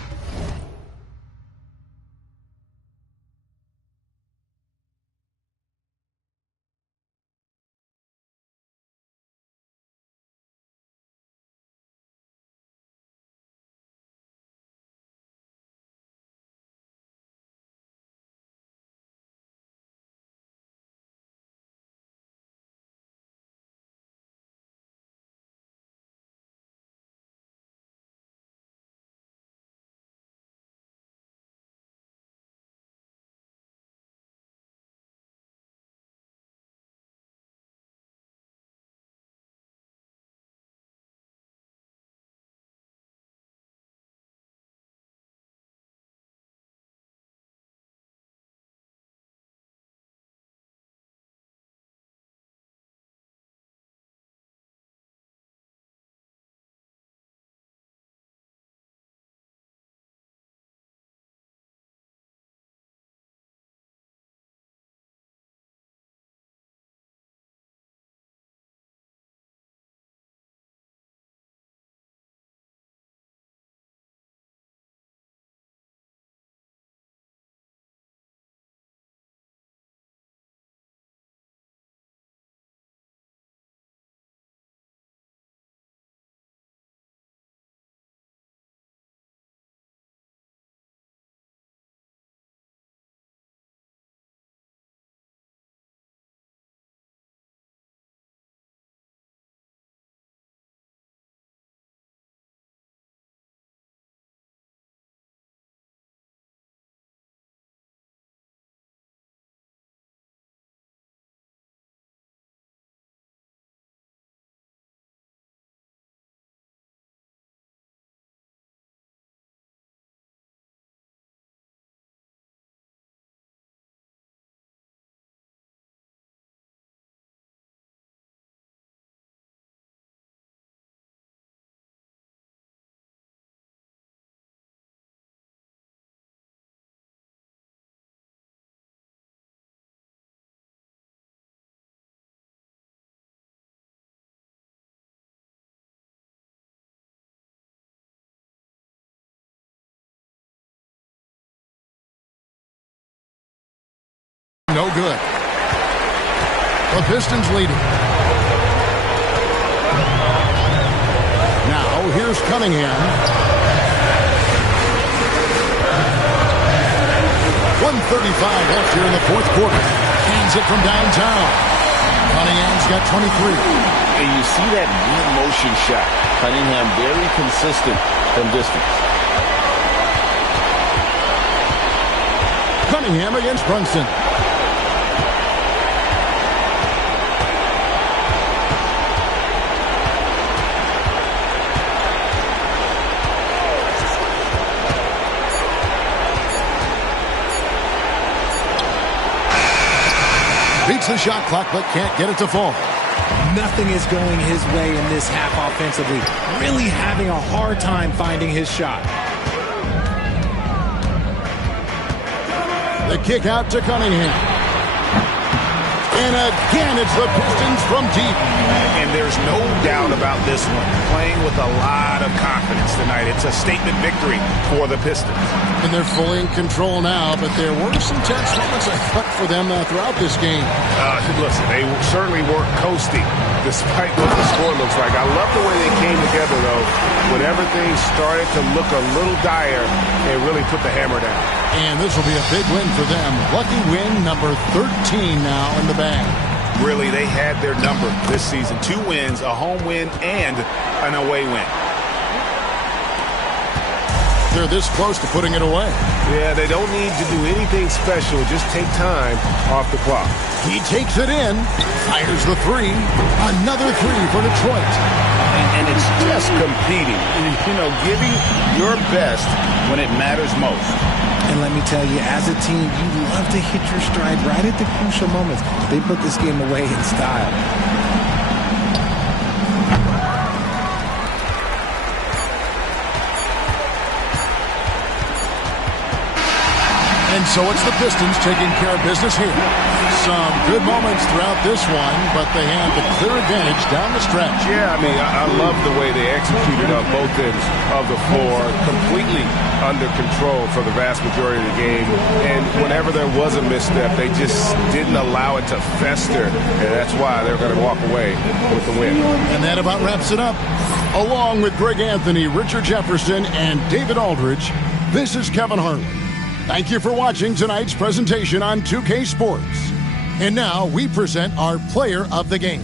No good. The Pistons leading. Now here's Cunningham. 1:35 left here in the fourth quarter. Hands it from downtown. Cunningham's got 23. And you see that motion shot. Cunningham very consistent from distance. Cunningham against Brunson. Beats the shot clock, but can't get it to fall. Nothing is going his way in this half offensively. Really having a hard time finding his shot. The kick out to Cunningham. And again, it's the Pistons from deep. And there's no doubt about this one. Playing with a lot of confidence tonight. It's a statement victory for the Pistons. And they're fully in control now, but there were some tense moments, I thought, for them throughout this game. Listen, they certainly weren't coasting, despite what the score looks like. I love the way they came together, though, when everything started to look a little dire and really put the hammer down. And this will be a big win for them. Lucky win number 13 now in the bag. Really, they had their number this season. 2 wins, a home win, and an away win. They're this close to putting it away. Yeah, they don't need to do anything special. Just take time off the clock. He takes it in, fires the 3. Another 3 for Detroit. And it's just competing. You know, giving your best when it matters most. And let me tell you, as a team, you love to hit your stride right at the crucial moments. They put this game away in style. And so it's the Pistons taking care of business here. Some good moments throughout this one, but they have the clear advantage down the stretch. Yeah, I mean, I love the way they executed on both ends of the floor, completely under control for the vast majority of the game. And whenever there was a misstep, they just didn't allow it to fester. And that's why they're going to walk away with the win. And that about wraps it up. Along with Greg Anthony, Richard Jefferson, and David Aldridge, this is Kevin Harlan. Thank you for watching tonight's presentation on 2K Sports. And now we present our player of the game.